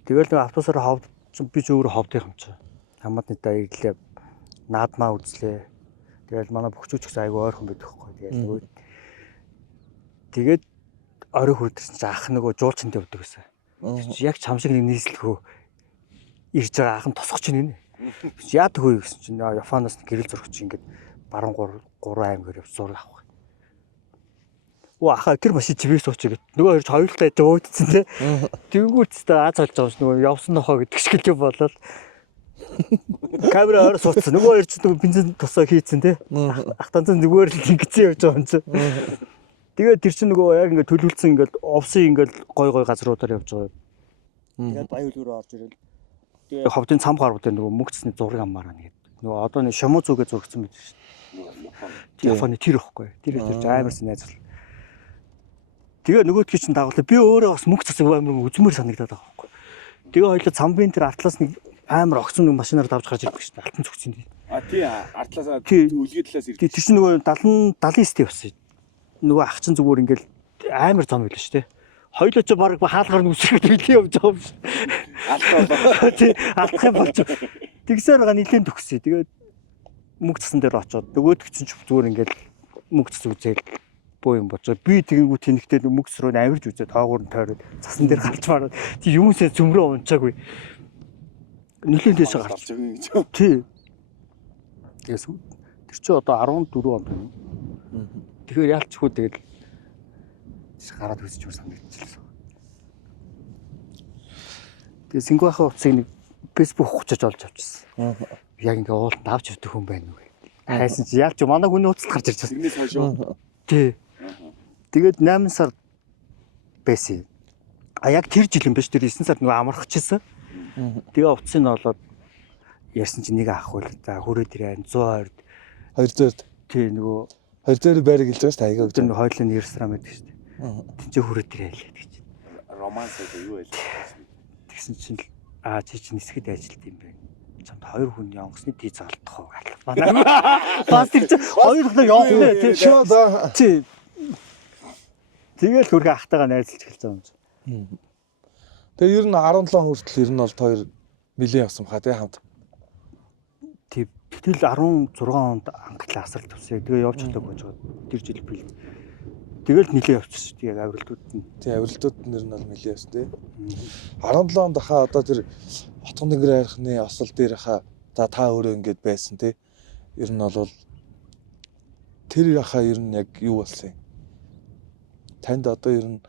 Тэгэл нэг автобусаар ховд би ч өөрөө ховдын юм чи. Хамаад нэг ирлээ. Наадмаа үзлээ. Тэгэл манай бөхчүүч гэсэн айгүй ойрхон байдаг хгүй. Тэгэл нөгөө тэгээд орой хүрдэрсэн чи ах нөгөө жуулчанд явдаг гэсэн. Яг чам шиг нэг нийслэлхөө ирж байгаа ах нь тосгоч чинь гинэ. Яадаг вэ гэсэн чинь Японоос гэрэл зурагч ингээд баруун 3 аймгаар явж зураг авах. Оо ахаа тэр машин чивээс сууч гэд. Нөгөө хоёр хоёулаа өөдсөн те. Тэнгүүт тест аз болж байгаа ш нөгөө явсан нохоо гэдэг шиг л болол. Камера орой суудсан. Нөгөө хоёр ч нөгөө бензин тосоо хийцэн те. Ах танцан зүгээр л ингэсэн явж байгаа юм чи. Тэгээд тэр чинь нөгөө яг ингээд төлөвлөсөн ингээд овсын ингээд гой гой газруудаар явж байгаа. Тэгээд баян үлгэрөө орж ирэл. Тэгээд ховдын цам гарууд дээр нөгөө мөнгөцсний зураг аммаараа нэгэд. Нөгөө одоо нэг шому зүгээ зургсан байдаг шүү дээ. Японы тэр ихгүй. Тэр амарсан найзлал. Тэгээ нөгөөдгий чинь дагуулаа би өөрөө бас мөнгө цацаг амар үзмэр санагдаад байгаа байхгүй. Тэгээ хоёлоо цамбын тэр артлаас нэг амар огцон нэг машинаар давж гарч ирдэг шүү дээ. Алтан цогцсон дээ. А тий артлаасаа үлгээ талаас ирдэг. Тэр чинь нөгөө 70 явсан. Нөгөө ах чинь зүгээр ингээл амар зам байлаа шүү дээ. Хоёлоо ч баг хаалгаар нь үсрэхэд билээ явж байгаа юм шиг. Алдаа. Тий алдах юм болж. Тэгсээр байгаа нилээн төгсөе. Тэгээд мөнгө цасан дээр очоод нөгөөдг чинь зүгээр ингээл мөнгө цас үзээл боо юм бочоо. Би тэгэнгүүт тэнэгтэй мөнгө цруу авирж үзээ тоогоор нь тойроод цасан дээр галж мараад тий юусээ зөмрөө унчаагүй. Нилээн дэше гарч байгаа гэж. Тий. Тэгээс тэр чи одоо 14 онд байна. Тэгэхээр яалчгүй тэгэл гараад үсэж юу санагдчихлаа. Тэгээ Сингапур утсыг нэг Facebook хуучаж олж авчихсан. Яг ингээ ууланд авч явдаг хүн байна уу. Хайсан чи яалч манай хүний утасд гарч ирж байна. Тэрнээс хойш. Тий. Тэгээд 8 сар байсан. А яг тэр жил юм биш тэр 9 сард нөгөө амархчихсан. Тэгээ утсын нь болоод ярьсан чинь нэг ах байл. За хүрээд ирээ 120-д 200-д. тий нөгөө 200-д байрыг хэлж байгаа шүү дээ. Аягаа тэр нөгөө хойлын ресторан байдаг шүү дээ. Тэнцээ хүрээд ирээ л гэж. Романс гэдэг юу байл? Тэгсэн чинь чи чинь нисгэд ажилт юм бэ. Чамд 2 хүн явгасны тий заалтах уу гал. Манай бас тэр чинь 2 хүн явах нэ тий. Тий. Тэгэл хөргө ахтайгаа найзалж эхэлж байгаа юм чинь. Тэгээ ер нь 17 хүртэл ер нь бол хоёр нилийн явсан хаа тий хамт. Тий. Тэгэл 16 онд анхлаа асар төвсэй. Тэгээ явж чадаагүй гэж байгаа. Тэр жил би. Тэгэл нилээ явчихсан шүү дээ яг аврилтууд нь. Тий аврилтууд нь ер нь бол нилийн явсан тий. 17 онд хаа одоо тэр Хотгон тэнгэр хайрхны осол дээр хаа за та өөрөө ингэж байсан тий. Ер нь бол тэр хаа ер нь яг юу болсон юм? Танд одоо ер нь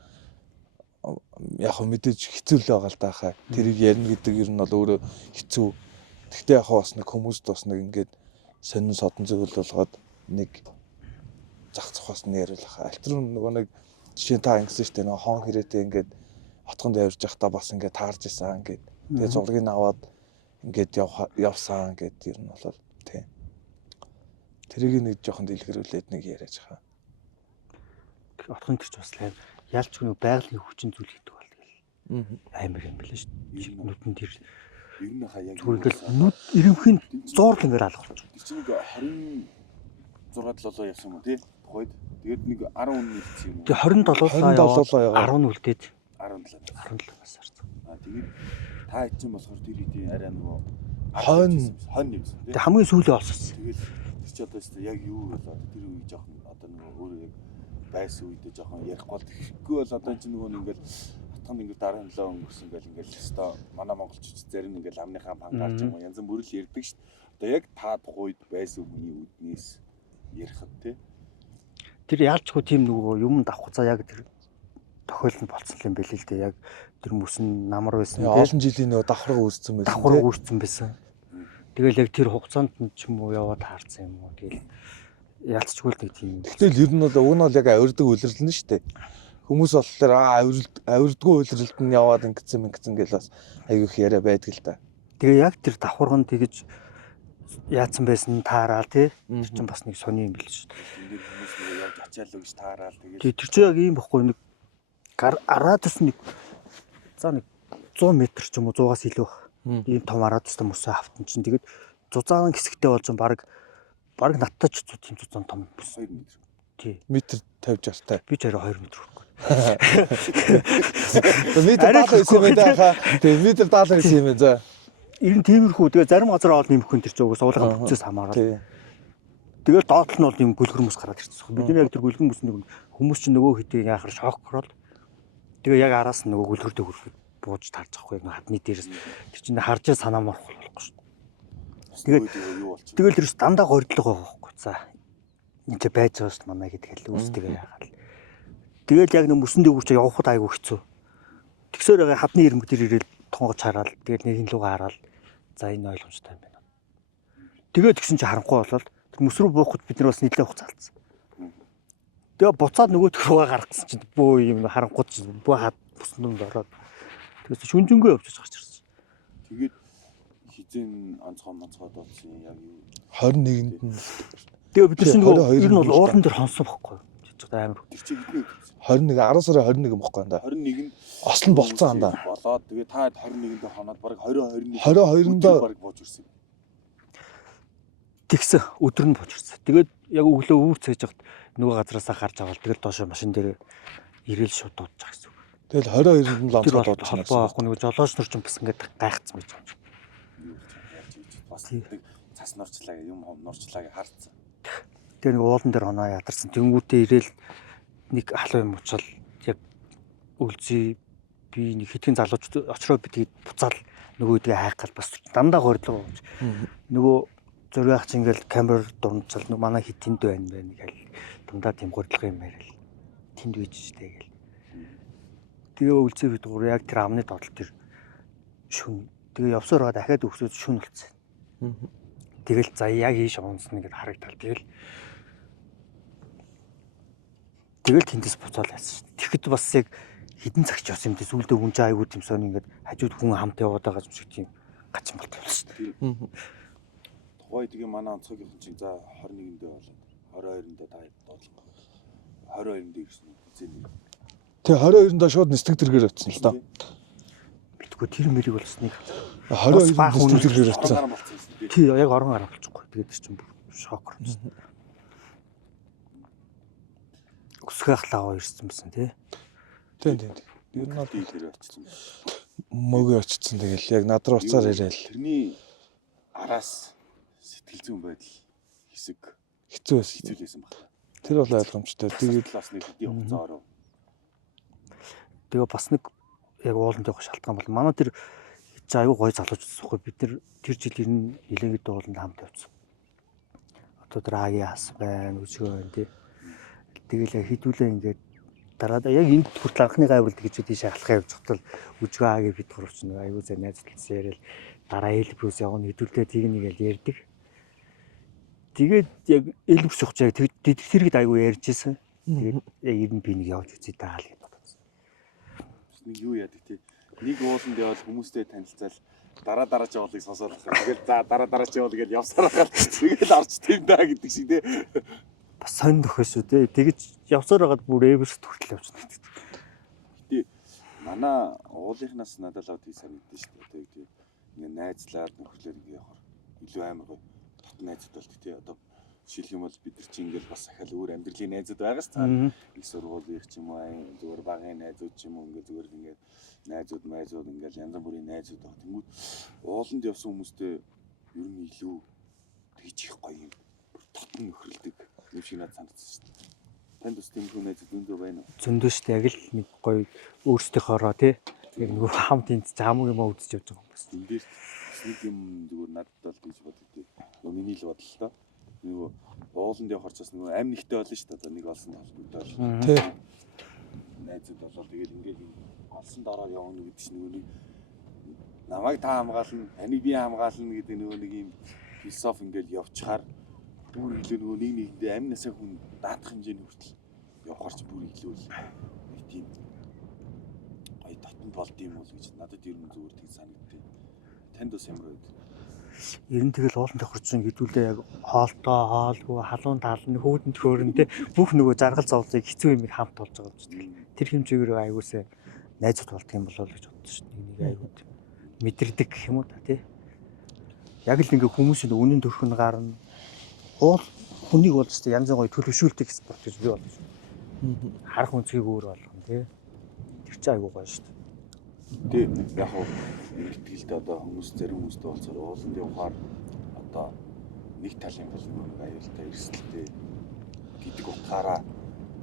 яг мэдээж хэцүү л байгаа л да хаа. Тэрийг ярина гэдэг ер нь бол өөрөө хэцүү. Гэхдээ яг бас нэг хүмүүст бас нэг ингээд сонин содон зөвлөл болгоод нэг зах зохиос нь яриулах. Альтруу нөгөө нэг жишээ та ингэсэн шүү дээ. Нөгөө хон хэрэтээ ингээд хотгонд явж явахдаа бас ингээд таарж исэн ингээд. Тэгээ зургийг аваад ингээд явсан ингээд ер нь бол тий. Тэрийг нэг жоохон дэлгэрүүлээд нэг яриаж байгаа. Отхон төрч бас ялчгүй байгалийн хүчин зүйл гэдэг бол тэгэл амар юм байна шүү дээ. Нүдэн тэр Ер нь хаа яг зүгээр нүд ирэмхэн зуурлал ингээд алга болчих. Тэр чинь нэг 26 долоо явсан юм тий. Тухайд тэгээд нэг 10 хүн нэлсэн юм. Тэгээ 27 17 10 нь үлдээд 17 17 сард. Тэгээд та ичэн болохоор тэр хэдийн арай нөгөө хойно юмсан тий. Тэгээ хамгийн сүүлээ олссон. Тэгээд тэр чи одоо яг юу болоод тэр үе жоохон одоо нөгөө өөрөө яг байсан үедээ жоохон ярихгүй бол тэгэхгүй бол одоо энэ нөгөө ингээл хатхан ингээд дараа нь лөө өнгөрсөн ингээл өстой манай монголчууд зарим ингээл амныхаа пангарч юм янз бүр л ярьдаг шүү дээ. Одоо яг та тухайд байсан хүний үднээс ярихад тий. Тэр яалчгүй тийм нөгөө юм давх цаа яг тэр тохиолдол болцсон юм байл л дээ. Яг тэр мөсөн намар байсан тий. Олон жилийн нөгөө давхарга үүссэн байсан. Давхарга үүссэн байсан. Тэгэл яг тэр хугацаанд нь ч юм уу яваад хаарсан юм уу. Тэгэл яалцчгүй л нэг тийм. Гэтэл ер нь бол уг нь бол яг авирдаг үйлрэл нь шүү дээ. Хүмүүс болохоор авирдгүй үйлрэлд нь яваад ингэсэн гэл бас айгүйх яриа байдаг л да. Тэгээ яг тэр давхарган тэгэж яатсан байсан таараа тий. Тэр чинь бас нэг сони юм бэл шүү дээ. Ингээд хүмүүс нөгөө яг ачаал гэж таараал тэгээд тэр чинь яг ийм бохгүй нэг арадус нэг за нэг 100 м ч юм уу 100-аас илүү баг. Ийм том арадустай мөсөө автан чинь тэгээд зузаан хэсэгтэй болж баг надтай ч тийм зузаан том 2 м. Тий. Метр 50 60-тай. Би ч арай 2 м хүрхгүй. Метр 70 юм байна хаа. Тэгээ метр 70 юм байна за. Ер нь тиймэрхүү тэгээ зарим газар оол нэмэх хүн тэр ч угсаа уулын бүтцээс хамаарал. Тэгэл доотлол нь бол юм гүлгэр мөс гараад ирчихсэн. Бид нар яг тэр гүлгэр мөс нэг хүмүүс чинь нөгөө хэдийг яахаар шок ороод тэгээ яг араас нь нөгөө гүлгэрдээ хүрэхэд бууж тарж авахгүй нэг хадны дээрээс тэр чинь харж санаа морох болохгүй шүү дээ. Тэгэл тэр дандаа горьдлого байгаа байхгүй. За энэ ч байж байгаа шүү дээ манай гэдэг л үүсдэг яахаа. Тэгэл яг нэг мөсөндөө хүрч явахд айгүй хэцүү. Тэгсээр хадны ирмэг дээр ирээл тонгож хараад тэгэл нэг нь лугаа хараад за энэ ойлгомжтой юм байна. Тэгээд тэгсэн чи харанхуй болоод тэр мөс рүү буухад бид нар бас нэлээд хугацаа алдсан. Тэгээ буцаад нөгөө төрөөгөө гаргасан чинь бөө юм харанхуй чинь бөө хад бүсэнд ороод тэгээс шүнжэнгөө явж гарч ирсэн. Тэгээд хизэн онцгой дооцсон яг юу 21-нд нь тэгээ бид чинь нөгөө ер нь бол уулан дээр хонсон бохгүй. Жижиг амар. Тэр чи бидний 21 10 сарын 21 бохгүй энэ. 21-нд Ослон болцсон андаа. Болоод тэгээ та 21-нд хоноод баг 20 22-нд баг бууж ирсэн. Тэгсэн өдөр нь бууж ирсэн. Тэгээд яг өглөө үүр цээж хахад нөгөө газараасаа гарч аваад тэгэл доошо машин дээр ирээл шууд дуудаж гэсэн үг. Тэгэл 22-нд нь лонцгой Тэр дуудаж холбоо авахгүй нөгөө жолооч нар ч бас ингээд гайхацсан байж байгаа юм. Бас цас нурчлаа юм нурчлаа харцсан. Тэгээ нэг уулан дээр оноо ядарсан. Тэнгүүтээ ирээл нэг халуун юм уучаал яг өлзий би нэг хэдхэн залууч очроо би тэгээд буцаал нөгөө үдгээ хайхгал бас дандаа горьлоо болж. Нөгөө зургийг чи ингээл камер дундчил нэг манай хит тэнд байна гэл дандаа тийм горьлого юм яриа л тэнд үйж штэ гэл. Тэгээ өлзий бид гур яг тэр амны доотлол тэр шүн. Тэгээ явсараа дахиад өгсөж шүн болцсон. Тэгэл за яг ийш унсан гэд харагдал. Тэгэл тэндээс буцаал яасан шүү дээ. Тэгэхэд бас яг хідэн цагч явсан юм дээ. Сүүлдээ хүн чинь айгүй тийм сон ингээд хажууд хүн хамт яваад байгаа юм шиг тийм гачин болт явсан шүү дээ. Тухай тэгээ манай онцгойгийнх чинь за 21-нд болоод 22-нд та бодлоо. 22-нд ирсэн үзэн. Тэгээ 22-нд шууд нислэг дэргээр очсон л доо. Битгүү тэр мэрийг болсныг 22-нд нислэг дэргээр очсон. Тий яг орон гараа болчихгүй. Тэгээд чинь шок орсон. Өсгөө ахлаа ирсэн байсан тий. Тийм. Ер нь бол дээр очсон. мөгөө очсон тэгэл яг над руу уцаар ирээл. Тэрний араас сэтгэл зүйн байдал хэсэг Хэцүү байсан. хэцүүлсэн байна. Тэр бол ойлгомжтой. Тэгээд класс нэг хэдийн хугацаар Тэгээ бас нэг яг ууланд явах шалтгаан бол манай тэр аюу гой залууч байхгүй бид тэр жил ер нь нэлээдээ ууланд хамт явсан. Одоо тэр аяа ас байна, үсгөө байна тий. Тэгэл хідүүлээ ингээд дараа яг энд хүртэл анхны гайвал гэж тийш алхах явж хатал үжгөө аагийн бид гурвч нэг аюу зэ найзлалсан яриад дараа элбрус явна хідүүлээ тийг нэгэл ярьдаг. Тэгээд яг элбрус явах яг тэргэд аюу ярьжсэн. Тэгээд яг ер нь би нэг явж үзье даа л юм бодсон. нэг юу яадаг тий. Нэг ууланд явал хүмүүстэй танилцал дараа жавлыг сонсоод тэгэл за дараа жавл гэж явсараа гал тэгэл орч тийм даа гэдэг шиг тий. Бас сонь нөхөө шүү дээ. Тэгэж явсаар байгаад бүр Эверест хүртэл явчихна. Гэтэ манай уулынхнаас надад л тий санагдсан шүү дээ. Тэгээ ингээ найзлаад нөхөрлөөр ингээ явахаар илүү амар гоё татна найзууд болт тий. Одоо жишээлх юм бол бид нар чинь ингээл бас ахаал өөр амьдралын найзууд байгаа ч цаа. Их сургуулийн ч юм уу зүгээр багын найзууд ч юм уу ингээ зүгээр ингээ найзууд ингээл янз бүрийн найзууд баг. Тэнгүүд ууланд явсан хүмүүстэй ер нь илүү тэгж их гоё юм. Татна нөхөрлөдөг юм шиг надад санагдсан шүү дээ. Танд бас тийм хүн найзууд зөндөө байна уу? Зөндөө шүү дээ. Яг л нэг гоё өөрсдийнхоороо тий. Яг нөгөө хамт энд хамаг юм үзэж явж байгаа юм бас. Энд дээр нэг юм зүгээр надад бол гэж боддоо. Нөгөө миний л бодлоо та. Нөгөө ууланд явахаар ч бас нөгөө амь нэгтэй болно шүү дээ. Нэг олсон толгойтой бол. тий. Найзууд болоо тэгээд ингээд олсон дороор явна гэдэг чинь нөгөө нэг намайг та хамгаална, таныг би хамгаална гэдэг нөгөө нэг юм философи ингээд явчихаар бүр илүү нөгөө нэг нэгэндээ амь насаа хүн даатах хэмжээний хүртэл явахаар ч бүр илүү л нэг тийм гоё татан болд юм уу гэж надад ер нь зүгээр тийм санагдтыг. Танд бас ямар байд? Ер нь тэгэл ууланд явах чинь хэдүүлээ яг хоолтой, хоолгүй, халуун талны хүүдэн төхөөрөндөө бүх нөгөө жаргал зовлыг хэцүү юм хамт болж байгаа юм чинь. Тэр хэмжээгээр аягуулсаа найзууд болдго юм болоо л гэж бодсон шүү дээ. Нэг аягууд мэдэрдэг гэх юм уу та тий. Яг л ингээ хүмүүсийн үнэн төрхөн гарна. Уул хүнийг бол ч янз бүрийн төлөвшүүлдэг спорт гэж би бодож байна. Харах үнцгийг өөр болгоно тий. Тэр чинь айгуу гоё шүү дээ. Тэ яг хоо итгэлд одоо хүмүүс зарим хүмүүстэй болцоор ууланд явахаар одоо нэг талын бол нэг аюултай эрсдэлтэй гэдэг утгаараа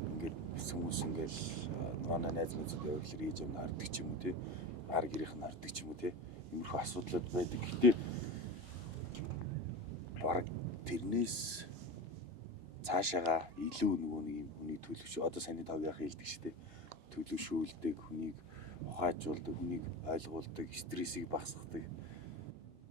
ингээд хүмүүс ингээл манай найз нөхөд явуулахэр хийж юм хардаг ч юм уу тий. Ар гэрийнх нь хардаг ч юм уу тий. Иймэрхүү асуудлууд байдаг. Гэтэ бараг тэрнээс цаашаага илүү нөгөө нэг юм хүний төлөвшөө одоо саний тавьяах хэлдэг шүү дээ. Төлөвшүүлдэг хүнийг ухаажуулдаг, хүнийг ойлгуулдаг, стрессийг багасгадаг.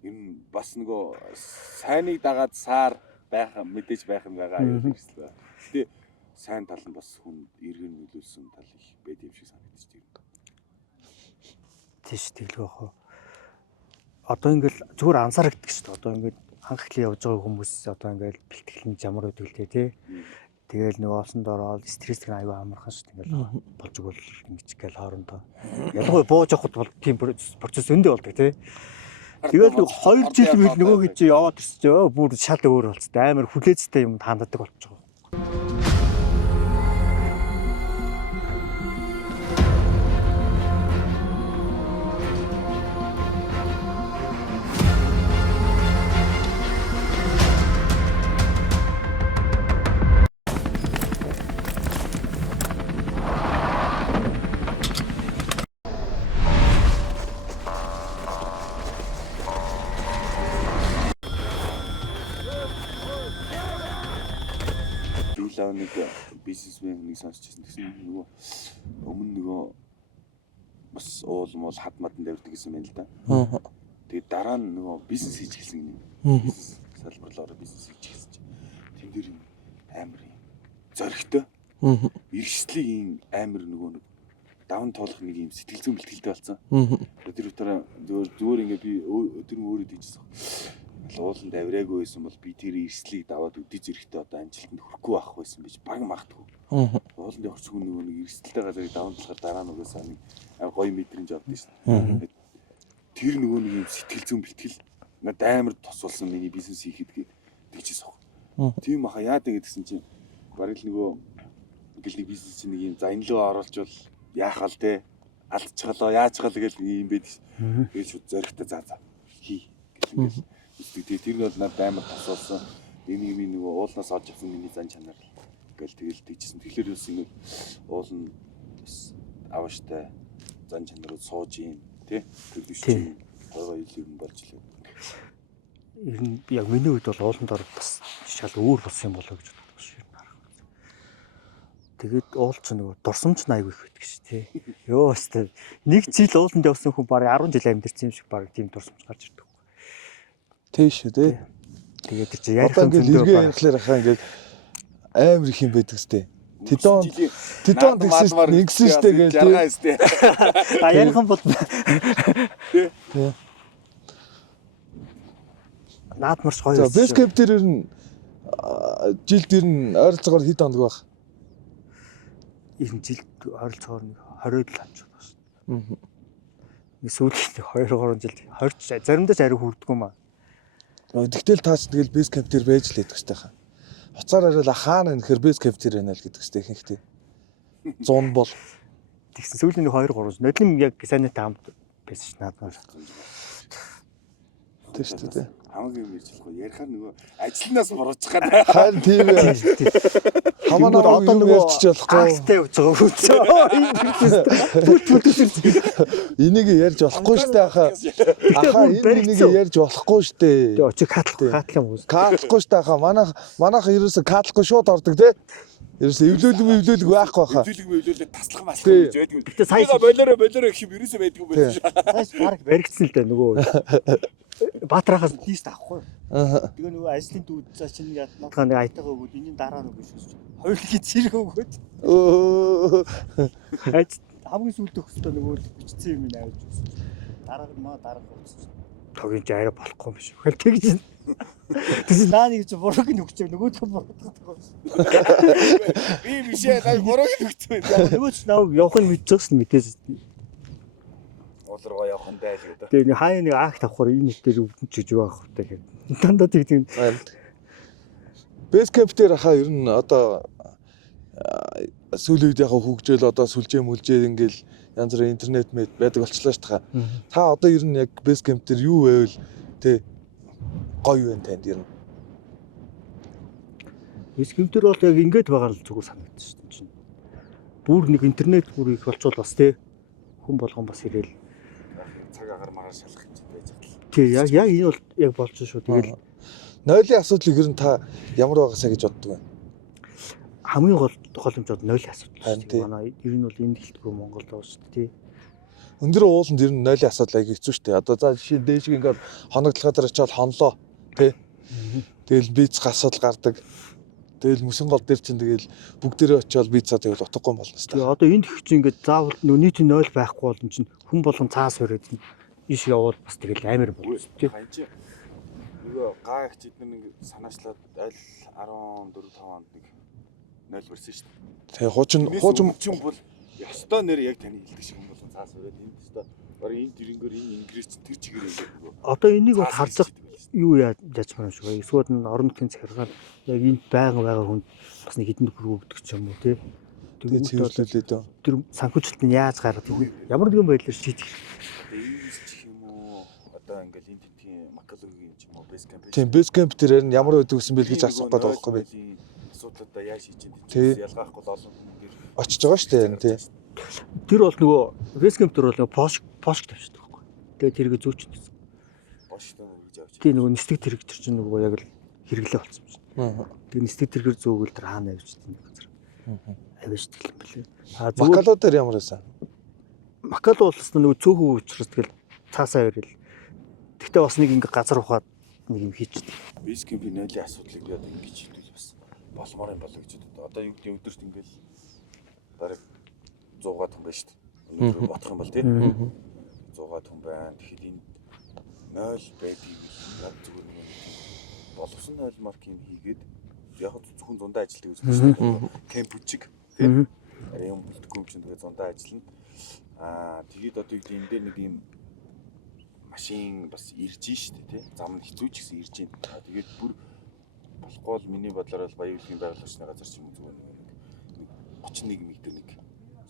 Энэ бас нөгөө сайныг дагаад саар байх мэдээж байх юм байгаа аюул хэрэгсэл байна. Гэтэ сайн тал нь бас хүн эргэн нөлөөлсөн тал их байд юм шиг санагдчих тийм. Тийш тэглэх бахаа. Одоо ингээл зүгээр ансаарагддаг шүү дээ. Одоо ингээд анх эхлээ явж байгаа хүмүүс одоо ингээл бэлтгэл нь ямар байдаг л тий. Тэгэл нэг олсонд ороод стресс гэн аюу амархан шүү дээ. Ингээл болж өгвөл ингэчгээл хоорондоо. Ялангуяа бууж явахд бол тийм процесс өндөө болдог тий. Тэгэл нэг 2 жил мэл нөгөө гэж яваад ирсчээ. Бүр шал өөр болцтой. Амар хүлээцтэй юм ханддаг болчихоо. Нэг бизнесмен нэг сонсчихсан. Тэгсэн нөгөө өмнө нөгөө бас уул хад мадан давьдаг гэсэн юм л да. Тэгээд дараа нь нөгөө бизнес хийж гэлсэн юм. Бизнес салбарлаараа бизнес хийж гэлсэн чинь тэн дээр амар юм зоригтой. Иргэслийг амар нөгөө нэг даван тоолох нэг юм сэтгэл зүйн бэлтгэлтэй болсон. Аа. Тэр утгаараа зүгээр ингээ би өдөр өөрөө дийжсэн. Ууланд авираагүй байсан бол би тэр эрсдлийг даваад өдөө зэрэгтэй одоо амжилтанд хүрэхгүй байх байсан гэж баг магтгүй. Ууланд явах хүн нөгөө нэг эрсдэлтэй газарыг даван талахаар дараа нөгөөсөө нэг гоё мэдрэмж авдаг шин. Тэр нөгөө нэг юм сэтгэл зүйн бэлтгэл надад амар тус болсон миний бизнес хийхэд гээд тэгчихсэн. Тийм баха яа гэсэн чинь бараг л нөгөө ингээл нэг бизнес чинь нэг юм за энэ лөө оруулчвал яах вэ те алдчихлоо яачгаал гэл юм байд. Тэгээд шууд зоригтой за хий гэл ингээл тэр нь бол надад амар тус болсон. Энийг би нөгөө уулнаас олж авсан миний зан чанар гэл тэгэл тэгжсэн. Тэгэхээр юус ингэ уул нь авааштай зан чанарууд сууж юм тий төлөвч юм гой илүү юм болж лээ. Ер нь яг миний хувьд бол ууланд орох бас шал өөр болсон юм болоо гэж боддог шүү. Тэгээд уул ч нөгөө дурсамж айгүй их байдаг шүү тий. Йоо өстэй нэг жил ууланд явсан хүн бараг 10 жил амьдэрсэн юм шиг бараг тийм дурсамж гарч ирдэг. Тийш үү те. Тэгээд чи ярих юм зөндөө ярихлаар хаа ингээд амар их юм байдаг сте. Тэдон тэгсэн нэгсэн штэ гэж жаргаа штэ. А ярих юм бол наад марш гоё. За бэскэп дээр ер нь жилд ер нь ойролцоогоор хэд хоног байх? Ер нь жилд ойролцоогоор 20-д л авч байна шүү. Нэг сүүлд 2-3 жил 20 заримдаа ч ари хүрдэггүй маа. Тэгтэл таач тэгэл бэскэп дээр байж л идэх штэ хаа. Уцаар арил хаана нэхэр бэскэп дээр байна л гэдэг штэ ихэнхдээ. 100 бол Тэгсэн сүүлийн 2-3 нодлим яг санаатай хамт байсан ш надад. тийм штэ те. Хамгийн юм ярьж болохгүй ярихаар нөгөө ажлынаас буруучих гад. Харин тийм ээ. Хамаа одоо нөгөө ярьчих болохгүй. Акстай явж байгаа үү? Энийг ярьж болохгүй штэ хаа. Ахаа энийг ярьж болохгүй штэ. Тэгээ очиг катлах юм уу? Катлахгүй штэ хаа. Манайх ерөөсө катлахгүй шууд ордог те. Ерөөсө эвлүүлэг байхгүй хаа. Эвлүүлэг таслах маслах гэж байдаг. Гэтэ сая болоороо гэх юм ерөөсө байдаг юм байна шүү. Сая баг баригдсан л дээ нөгөө Баатрахаас лист авахгүй. Тэгээ нөгөө ажлын дүүд цаа чинь яатнаа нэг айтайгаа өгөөд энэний дараа нөгөө шүүс. Хоёулын зэрэг өгөөд. Хамгийн сүүлд өгсөд нөгөө бичсэн юм авч өгсөн. Дараа нь өгсөн. Тогийн ч арай болохгүй юм шиг. Тэгж. Тэгсэн наа нэг ч бурууг нь өгч нөгөөдөө бурууддаг. Би бишээ гай бурууг нь өгсөн. Нөгөө ч нав явах нь мэдчихсэн мэдээс. Уулруу явах нь дайл гэдэг. Тэгээ нэг хаяа нэг акт авахаар энэ нэтээр өвдөн ч гэж байх хэрэгтэй гэх. Дандаа тийм. Бэскэп дээр хаа ер нь одоо сүүлийн үед яг хөгжөөл одоо сүлжээ мүлжээ ингээл янз бүрийн интернет мэд байдаг болчлаа ш та. Та одоо ер нь яг бэскэп дээр юу байвал тэ гоё вэ танд ер нь? Бэскэп дээр бол яг ингэж байгаа л зүгээр санагдчих чинь. Бүр нэг интернет бүр их болчвол бас тэ хүн болгон бас ирээл цаг агаар мараар шалах гэж байж байгаа. Тий яг энэ бол яг болж шүү. Тэгэл нойлын асуудлыг ер нь та ямар байгаасаа гэж боддог вэ? хамгийн гол тохиолдолд нойлын асуудал. Манай ер нь бол энэ гэлтгүй Монголд байгаа шүү дээ. Өндөр ууланд ер нь нойлын асуудал аяг хэцүү шүү дээ. Одоо за жишээ нь дээшг ингээд хоногдлохоор очиод хонлоо тий. Тэгэл бийцх асуудал гардаг. Тэгэл мөсөн гол дээр чинь тэгэл бүгдээрээ очиод бийцаа тэгэл утгагүй юм болно шүү дээ. Тэгээ одоо энд их чинь ингээд заавал нөө нийтийн нойл байхгүй бол чинь хүн болгон цаас өрөөд иш явал бас тэгэл амар болно тий. Нөгөө гаа их чид нэг санаачлаад аль 14-5 онд нэг 0 барьсан шүү дээ. Тэгээ хуучин бол ёстой нэр яг таны хэлдэг шиг юм болон цаас өрөөд энэ ёстой барыг энэ дэрэнгээр энэ ингрээс тэр чигээр юм. Одоо энийг бол харж юу яаж маа шүү. Эсвэл н орон нутгийн захиргаал яг энд байгаа хүн бас нэг хэдэн төгрөг өгдөг ч юм уу тий. Тэгээ цэвэрлүүлээд дөө. Тэр санхүүжилт нь яаж гаргах вэ? Ямар нэгэн байдлаар шийдэх. Чих юм уу? Одоо ингээл энэ тийм макалогийн юм ч юм уу бэскэмп. Тийм бэскэмп дээр харин ямар байдаг гэсэн бэл гэж асуух гээд байгаа байхгүй би. Асуудлуудаа яаж шийдэж чинь ялгаахгүй л олон хүн очиж байгаа шүү дээ тий. Тэр бол нөгөө бэскэмп дээр бол пошк тавьчихдаг байхгүй. Тэгээ тэргээ зөөчдөг. Боштой гэж авч. Тийм нөгөө нисдэг тэрэг төр чинь нөгөө яг л хэрэглээ болсон юм чинь. Тэгээ нисдэг тэргээр зөөгөл тэр хаана авчдаг нэг газар. Авчдаг юм билээ. Макалоо дээр ямар байсан? Макалоо улс нөгөө цөөхөн уучраас тэгэл цаасаа ирэл. Тэгтээ бас нэг ингээ газар ухаад нэг юм хийчихдэг. Бэскэмпийн нойлын асуудлыг би одоо ингэж шийдвэл бас болмоор юм болоо гэж боддог. Одоо юу гэдэг өдөрт ингээл бараг 100 гаад хүн байна шүү дээ. Өнөөдөр бодох юм бол тий 100 хүн байна. Тэгэхээр энэ 0 байдгийг над зүгээр нэг боловсон 0 маркийг хийгээд яг зөвхөн зундаа ажилтдаг гэж байна шүү дээ. Кемп үчиг тий юм бүлтгэх юм чинь тэгээ зундаа ажиллана. Тэгээд одоо энэ дээр нэг юм машин бас ирж штэ тий. Зам нь хэцүү ч гэсэн ирж байна. Тэгээд бүр болохгүй бол миний бодлоор бол баян хөдөлгөөний байгууллагын газар ч юм уу зүгээр нэг 31 м нэг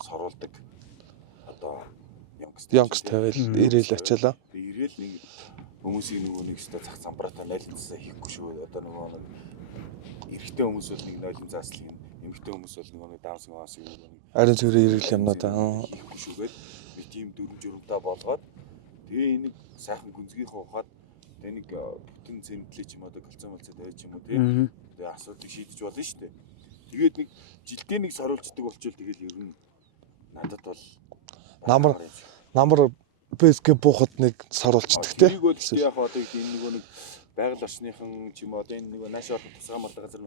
сорулдаг одоо Young's тавил ирээл очилоо. Ирээл нэг хүмүүсийн нөгөө нэг өстө зах замбраатаа найлцсаа хийхгүй шүү. Одоо нөгөө нэг эрэгтэй хүмүүс бол нэг нойлын зааслыг эмэгтэй хүмүүс бол нөгөө нэг даунс нэг Ариун цэврийн ирээл юмнуудаа хийхгүй шүүгээд нэг тийм дөрвөн журамтаа болгоод тэгээ энийг сайхан гүнзгийнхээ ухаад тэгээ нэг бүтэн цемтлээ ч юм одоо кальциум болцоод байж юм уу тэгээ асуудлыг шийдэж болно шүү дээ. Тэгээд нэг жилдээ нэг саруулцдаг болчвол тэгэл ер нь надад бол намар бэсгэ буухад нэг саруулцдаг те. Тэрийг бол яг одоо энэ нөгөө нэг байгаль орчныхан ч юм уу одоо энэ нөгөө наашаал тусгай мал газар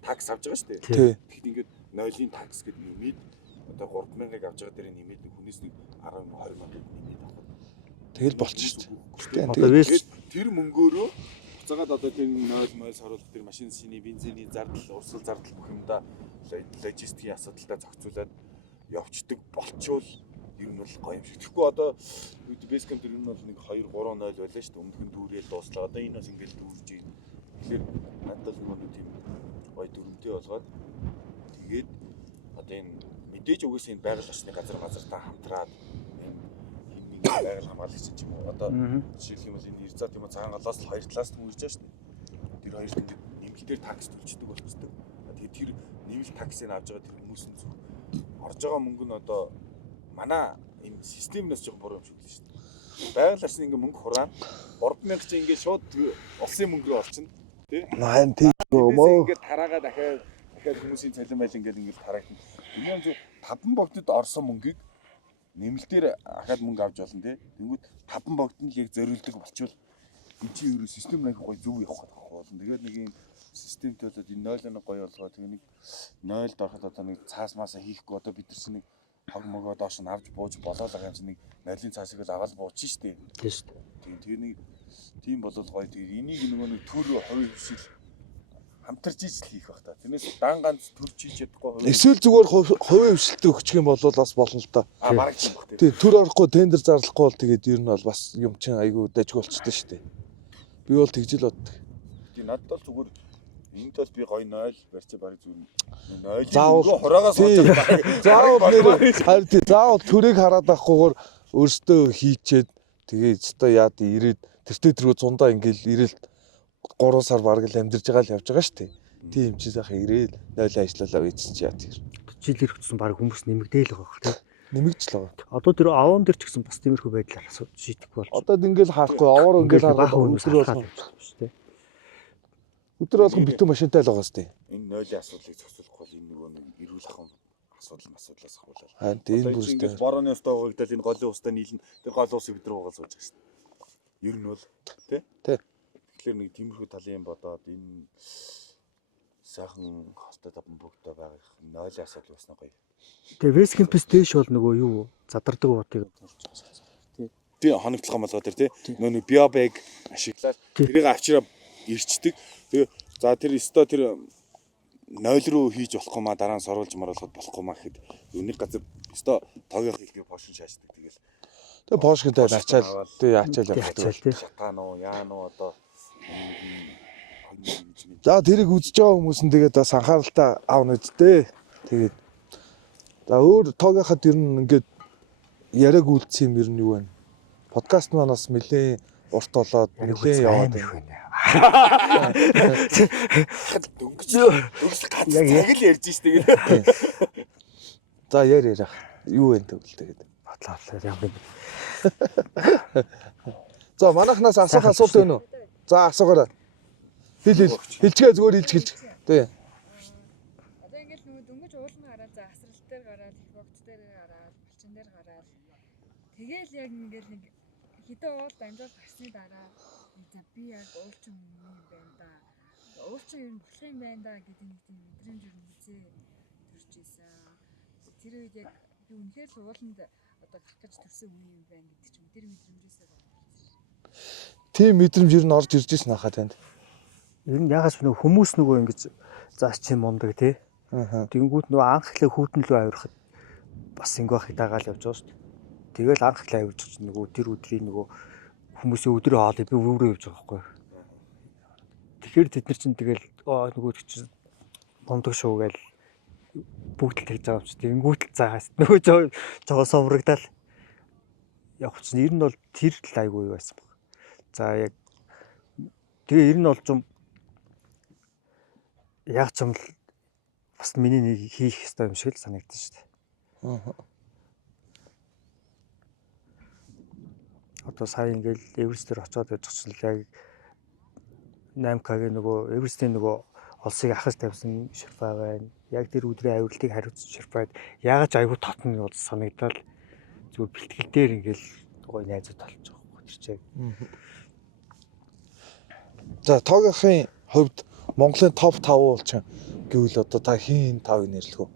такс авч байгаа шүү дээ. Тэгэхэд ингээд 0-ийн такс гэдэг нэмээд одоо 3000-ыг авч байгаа дээр нэмээд хүнээс нэг 10-20 мянга нэмээд авах. Тэгэл болчих шүү дээ. Тэгээд тэр мөнгөөрөө буцаагаад одоо тэр 0 саруулт тэр машин шины бензиний зардал, урсгал зардал бүх юмдаа логистикийн асуудалтай зохицуулаад явцдаг болчвол ер нь бол гоё юм шиг. Тэгэхгүй одоо бэскэм тэр нь бол нэг 2 3 0 байлаа шүү дээ. Өмнөх нь дүүрэл дууслаа. Одоо энэ бас ингээл дүүрж байна. Тэгэхээр надад л нэг тийм гоё дүрмтэй болгоод тэгээд одоо энэ мэдээж угсаа энэ байгаль орчны газартаа хамтраад энэ байгаль хамгаалагч ч юм уу одоо жишээлх юм бол энэ Ирзад юм цагаан голоос л хоёр талаас нь үрж байгаа шүү дээ. Тэр хоёрт ингээд нэмэлтээр такс төлждөг болчихдог. Тэгээд тэр нэмэлт таксыг авч байгаа тэр хүмүүс нь зүг орж байгаа мөнгө нь одоо манай энэ системнээс жоохон буруу юм шиг л шүү дээ. Байгаль орчны ингээ мөнгө хураана. 3000 чинь ингээ шууд улсын мөнгө рүү орчихно. Тий? Маань тийм юм. Ингээ тараагаа дахиад хүмүүсийн цалин байл ингээ тарагдана. Энэ юм зөв 5 богдод орсон мөнгийг нэмэлтээр ахаад мөнгө авч болно тий. Тэнгүүд 5 богд нь л яг зориулдаг болчвол энэ чинь ерөө систем нэг гоё зөв явах гэдэг болно. Тэгээд нэг юм системтэй болоод энэ 0-ыг гоё болгоо. Тэгээ нэг 0-д ороход одоо нэг цаас маасаа хийхгүй одоо бид нар чинь нэг хог могоо доош нь авч бууж болоо л байгаа юм чинь нэг 0-ын цаасыг л аваад буучих штеп. Тийм шүү дээ. Тэгээ нэг тийм болол гоё. Тэгээ энийг нөгөө нэг төр хувийн хвшил хамтарч ижил хийх бах та. Тэрнээс дан ганц төрж хийж чадахгүй. Эсвэл зүгээр хувийн хвшилтэд өгчих юм бол бас болно л та. Бараг тийм бах. Тий, төр орохгүй тендер зарлахгүй бол тэгээд ер нь бол бас юм чинь айгүй дажиг болчтой шүү дээ. Би бол тэгжил боддог. Тийм надад бол зүгээр энд бол би гоё 0 барьчих барыг зүгээр 0 хураагаас сууж байгаа. Заавал төрийг хараад байхгүйгээр өөртөө хийчээд тэгээд өстой яад ирээд тэртээ тэргөө зундаа ингээл ирээл 3 сар бараг л амьдарч байгаа л явж байгаа шүү дээ. Тийм юм чи сайхан ирээл 0 ажиллалаа үйцэн чи яа тэр. Жил ирэхсэн баг хүмүүс нэмэгдээл байгаа хэрэг. Нэмэгдэл байгаа. Одоо тэр аваан дээр ч гэсэн бас тиймэрхүү байдлаар асуудал шийдэхгүй болж. Одоо ингээл харахгүй аваар ингээл харах өнөдөр болгон шүү дээ. Өдөр болгон битүү машинтай л байгаа шүү дээ. Энэ 0-ийн асуудлыг зохицуулах бол энэ нөгөө нэг эрүүл ахуйн асуудлаас ахуулаад. Харин энэ бүрстэй. Борооны устаа угагдал энэ голын устаа нийлнэ. Тэр гол ус бид нар угаал сууж байгаа шүү дээ. Ер нь бол тий? Тий. Тэгэхээр нэг тиймэрхүү талын бодоод энэ сайхан хостой таван бүгдөө байгаа 0-ийн асуудал басна гоё. Тэгээ West Campus дээш бол нөгөө юу задардаг уутыг тий. Би хоногдлох юм болгоо тэр тий. Нөгөө биобэг ашиглаад тэрийг авчираа ирчдэг. Тэгээ за тэр өстой тэр 0 руу хийж болохгүй маа дараа нь соруулж маруулахад болохгүй маа гэхэд өнийг газар өстой тоогийнх хэлгээ пошин шааждаг. Тэгэл тэгээ пошинтай ачаал тий ачаал явдаг. Шатаан уу яан уу одоо за тэрийг үзэж байгаа хүмүүс нь тэгээд бас анхааралтай аавна үсттэй. Тэгээд за өөр тоогийнхад ер нь ингээд яриаг үлдсэн юм ер нь юу вэ? Подкаст манаас нэлээд урт болоод нэлээд яваад байна. дөнгөж гац цаг л ярьж штэ тэгээд. За яриа. Юу вэ тэгвэл тэгээд бодлоо яа. За манайхнаас асуулт байна уу? За асуугаарай. Хэлцгээ зүгээр хэлж. Тий. Одоо ингээд нөгөө дөнгөж уулна гараад за асрал дээр гараад их богц дээр гараад булчин дээр гараад тэгээл яг ингээд нэг хэдэн уул дамжуул гарсны дараа за би яг уулчин юм байна да. Уулчин юм болох юм байна да гэдэг нэг тийм мэдрэмж өрнөцөө төрж ийсэн. Тэр үед яг би үнэхээр л ууланд одоо гарах гэж төрсөн үе юм байна гэдэг ч юм тэр мэдрэмжээсээ байна. Тийм мэдрэмж ер нь орж ирж ирсэн хаа танд. Ер нь ягаас нөгөө хүмүүс нөгөө ингэж заач чинь мундаг тий. Тэнгүүд нөгөө анх ихлэ хүүтэн лөө авирахад бас ингэ байхыг дагаал явж байгаа шүү дээ. Тэгэл анх ихлэ авирч чинь нөгөө тэр өдрийн нөгөө хүмүүсийн өдрийн хоолыг би өөрөөр явж байгаа байхгүй. Тэгэхээр тэд нар чинь тэгэл нөгөө чинь мундаг шүү гээл бүгд л тэгж байгаа юм чи. Тэнгүүд л заагаас нөгөө жоо соврагдал явах чинь ер нь бол тэр л айгүй байсан баг. За яг тэгээ ер нь бол юм яг ч юм л бас миний нэг хийх ёстой юм шиг л санагдсан шүү дээ. Одоо сая ингээл Эверест дээр очиод байж чинь л яг 8К-гийн нөгөө Эверестийн нөгөө улсыг ахаж тавьсан ширфа байна. Яг тэр өдрийн авиралтыг хариуцсан ширфад яагаад ч айгүй татна гэж санагдал зүгээр бэлтгэл дээр ингээл гоё найзууд толж байгаа байхгүй тэр чиг. За тоогийнхын хувьд Монголын топ 5 уулчин гэвэл одоо та хин 5-ыг нэрлэх үү?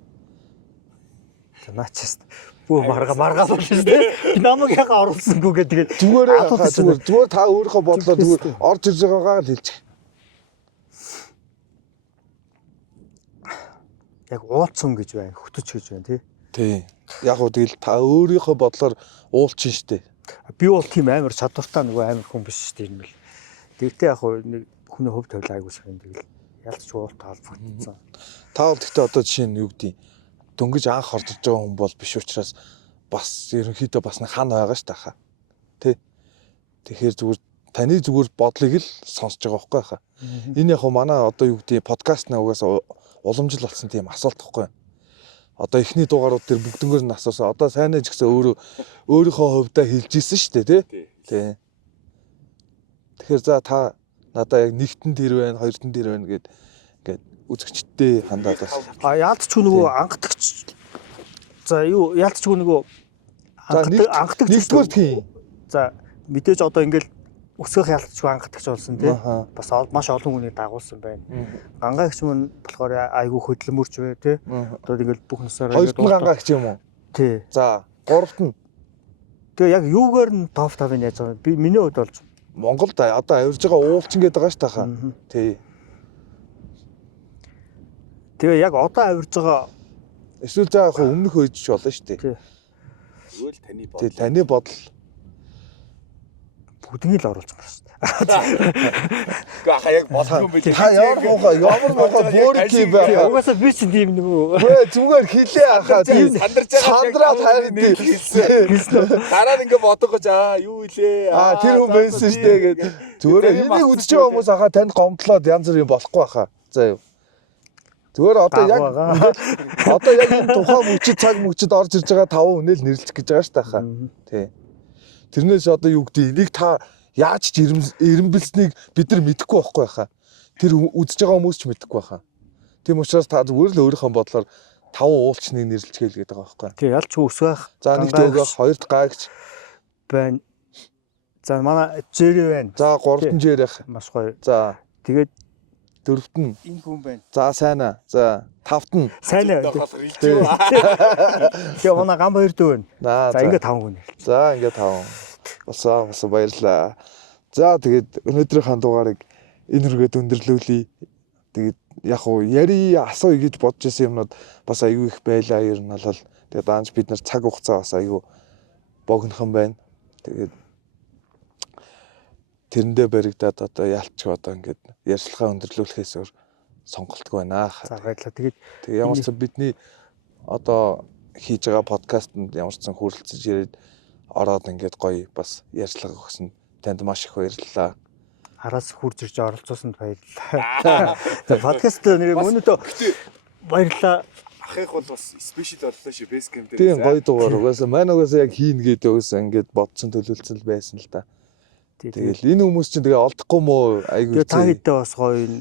Наачаас бүү маргаа болж шүү дээ. Би намайг яга оруулсангүй гэдэг. Зүгээр та өөрийнхөө бодлоор зүгээр орж ирж байгаагаа л хэлчих. Яг уулцсан гэж байна, хөтөч гэж байна тий. Тий. Яг уу тэгэл та өөрийнхөө бодлоор уулчин штэ. Би бол тийм амар чадвартай нөгөө амар хүн биш штэ юм бэл. Тэгтээ яг нэг хүний хөв тавил айгуу сайн тэгэл ялч уул таалбагдсан. Та бол гэхдээ одоо жишээ нь юу гэдэг дөнгөж анх орж иж байгаа хүн бол биш учраас бас ерөнхийдөө бас нэг хан байгаа штэ хаа. Тэ. Тэгэхээр зүгээр таны зүгээр бодлыг л сонсож байгаа байхгүй хаа. Энэ яг манай одоо юу гэдэг подкаст наагаас уламжил болсон тийм асуулт гэхгүй. Одоо эхний дугаарууд дээр бүгднгөр нь асуусан. Одоо сайн ээж гэсэн өөрийнхөө хувьдаа хэлж ийсэн шүү дээ, тий. Тэгэхээр за та надаа яг нэгтэн тэр байна, хоёртэн тэр байна гэд ингээд үзэгчдтэй хандаад бас. Яалтчгүй нөгөө анхдагч. За юу яалтчгүй нөгөө анхдагч нэгдүгээр тийм. За мэдээж одоо ингээд өсгөх ялцчгүй анхдагч болсон тий. Бас маш олон хүний дагуулсан байна. Гангаагч мөн болохоор айгүй хөдөлмөрч бай тий. Одоо ингээд бүх насаараа хоёрт нь гангаагч юм уу? Тий. За гуравт нь. Тэгээ яг юугаар нь топ 5-ыг яаж байгаа би миний хувьд болж Монголд одоо авирж байгаа уулчин гэдэг байгаа ш тахаа. Тий. Тэгээ яг одоо авирж байгаа эсвэл за яг өмнөх үед ч болно ш тий. Зүгээр л таны бодол. Тий, таны бодол бүгднийг л оруулж байгаа шүү дээ. Гэхдээ ахаа яг болох юм биш. та ямар муухай бөөрики байгаа. Угаасаа би ч тийм нөгөө Зүгээр хэлээ ахаа тий. Сандраад харин хэлсэн. Дараа нь ингээ бодгож юу илээ. тэр хүн байсан шүү дээ гэдэг. Зүгээр энийг үдчихэж байгаа хүмүүс ахаа танд гомдлоод янз бүр юм болохгүй ахаа. За юу. Зүгээр одоо яг энэ тухайн мөчид цаг мөчид орж ирж байгаа 5 хүнэл нэрлэх гэж байгаа шүү дээ ахаа. Тий. Тэрнээс одоо юу гэдэг энийг та яаж ч ирэмбэлснийг бид нар мэдэхгүй байхгүй хаа. Тэр үзэж байгаа хүмүүс ч мэдэхгүй хаа. Тийм учраас та зүгээр л өөрийнхөө бодлоор 5 уулчныг нэрлэлцгээл гэдэг байгаа байхгүй. тий ялч өсгөх. За нэгт өгөх, хоёрт гаагч байна. За манай Жэри байна. За гуравт нь Жэрэх. Маш гоё. За тэгээд дөрөвт нь. энэ хүн байна. За сайнаа. За тавт нь. Сайн ээ. Тэгээ манай гам хоёр дөө байна. За ингээ 5 хүн. За ингээ 5. Болсон баярлаа. За тэгээд өнөөдрийнхээ дугаарыг энэ үргээд өндөрлүүлье. Тэгээд яг уу яри асууя гэж бодож байсан юмнууд бас аюу их байлаа. Ер нь бол тэгээд даанч бид нар цаг хугацаа бас аюу богинохон байна. Тэгээд тэрэндээ баригдаад одоо ялч одоо ингээд ярьцлагаа өндөрлүүлэхээс өөр сонголтгүй байна. За баярлалаа. Тэгээд ямар ч бидний одоо хийж байгаа подкастэнд ямар ч хүрэлцэж ирээд ороод ингээд гоё бас ярьцлага өгсөн танд маш их баярлалаа. Араас хурж ирж оролцуулсанд баярлалаа. Подкаст нэр өнөөдөө баярлалаа. Ахих бол бас спешиал боллоо шүү бейс кемп дээр. Тийм гоё дугаар угаасаа маань угаасаа яг хийн гэдэг угаасаа ингээд бодсон төлөвлөсөн л байсан л да. Тэгэл энэ хүмүүс чинь тэгээ олдохгүй мó айгүй. Та хэдээ бас гоё энэ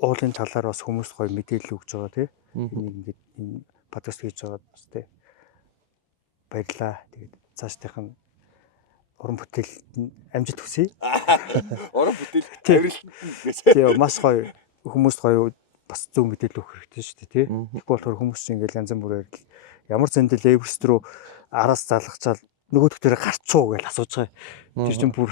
уулын талаар бас хүмүүс гоё мэдээлэл өгж байгаа тий. Энийг ингээд энэ подкаст хийж байгаа бас тий. Баярлалаа. Тэгээд цаашдынх нь уран бүтээлд амжилт хүсье. Уран бүтээл авиралт Тэгээ маш гоё хүмүүс гоё бас зөв мэдээлэл өгөх хэрэгтэй шүү дээ тий. Тэгэхгүй болохоор хүмүүс чинь ингээл янз бүрээр ямар зэндэл Эверест рүү араас залгачаал нөгөөдөх дээр гарчуу гэж асууж байгаа. Тэр чинь бүр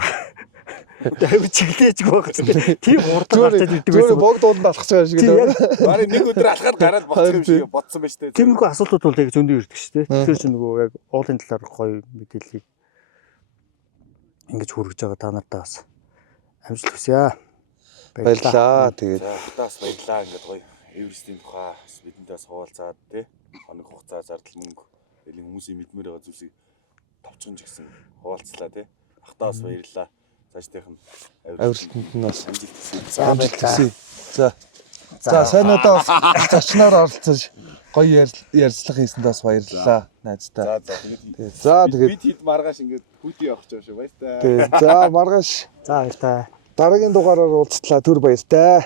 аюу чиглэж байгаа ч тийм хурдан гарчаад идэг байсан. Зүгээр богд ууланд алхаж байгаа шиг л. Барыг нэг өдөр алхаад гараад болчих юм шиг бодсон байж тээ. Тиймэрхүү асуудлууд бол яг зөндөө ирдэг шүү дээ. Тэр чинь нөгөө яг уулын талаар гоё мэдээллийг ингэж хүргэж байгаа та нартай бас амжилт хүсье. Баярлаа. Тэгээд Хатаас баярлаа ингээд гоё Эверестийн тухай бидэнтэй суулзаад тий хоног хугацаа зардал мөнгө элийн хүмүүсийн мэдмээр байгаа зүйлсийг товчхон ч гэсэн хуваалцлаа тий. Хатаас баярлаа. Цаашдынх нь авирлтанд нь бас амжилт хүсье. амжилт хүсье. За сайнудаа бас зочноор оролцож гоё ярилцлага хийсэнд бас баярлалаа найздаа. Тэгээд бид хэд маргааш ингээд хүүти явах гэж байгаа шүү баяртай. за маргааш За баяртай. дараагийн дугаараар уулзтлаа түр баяртай.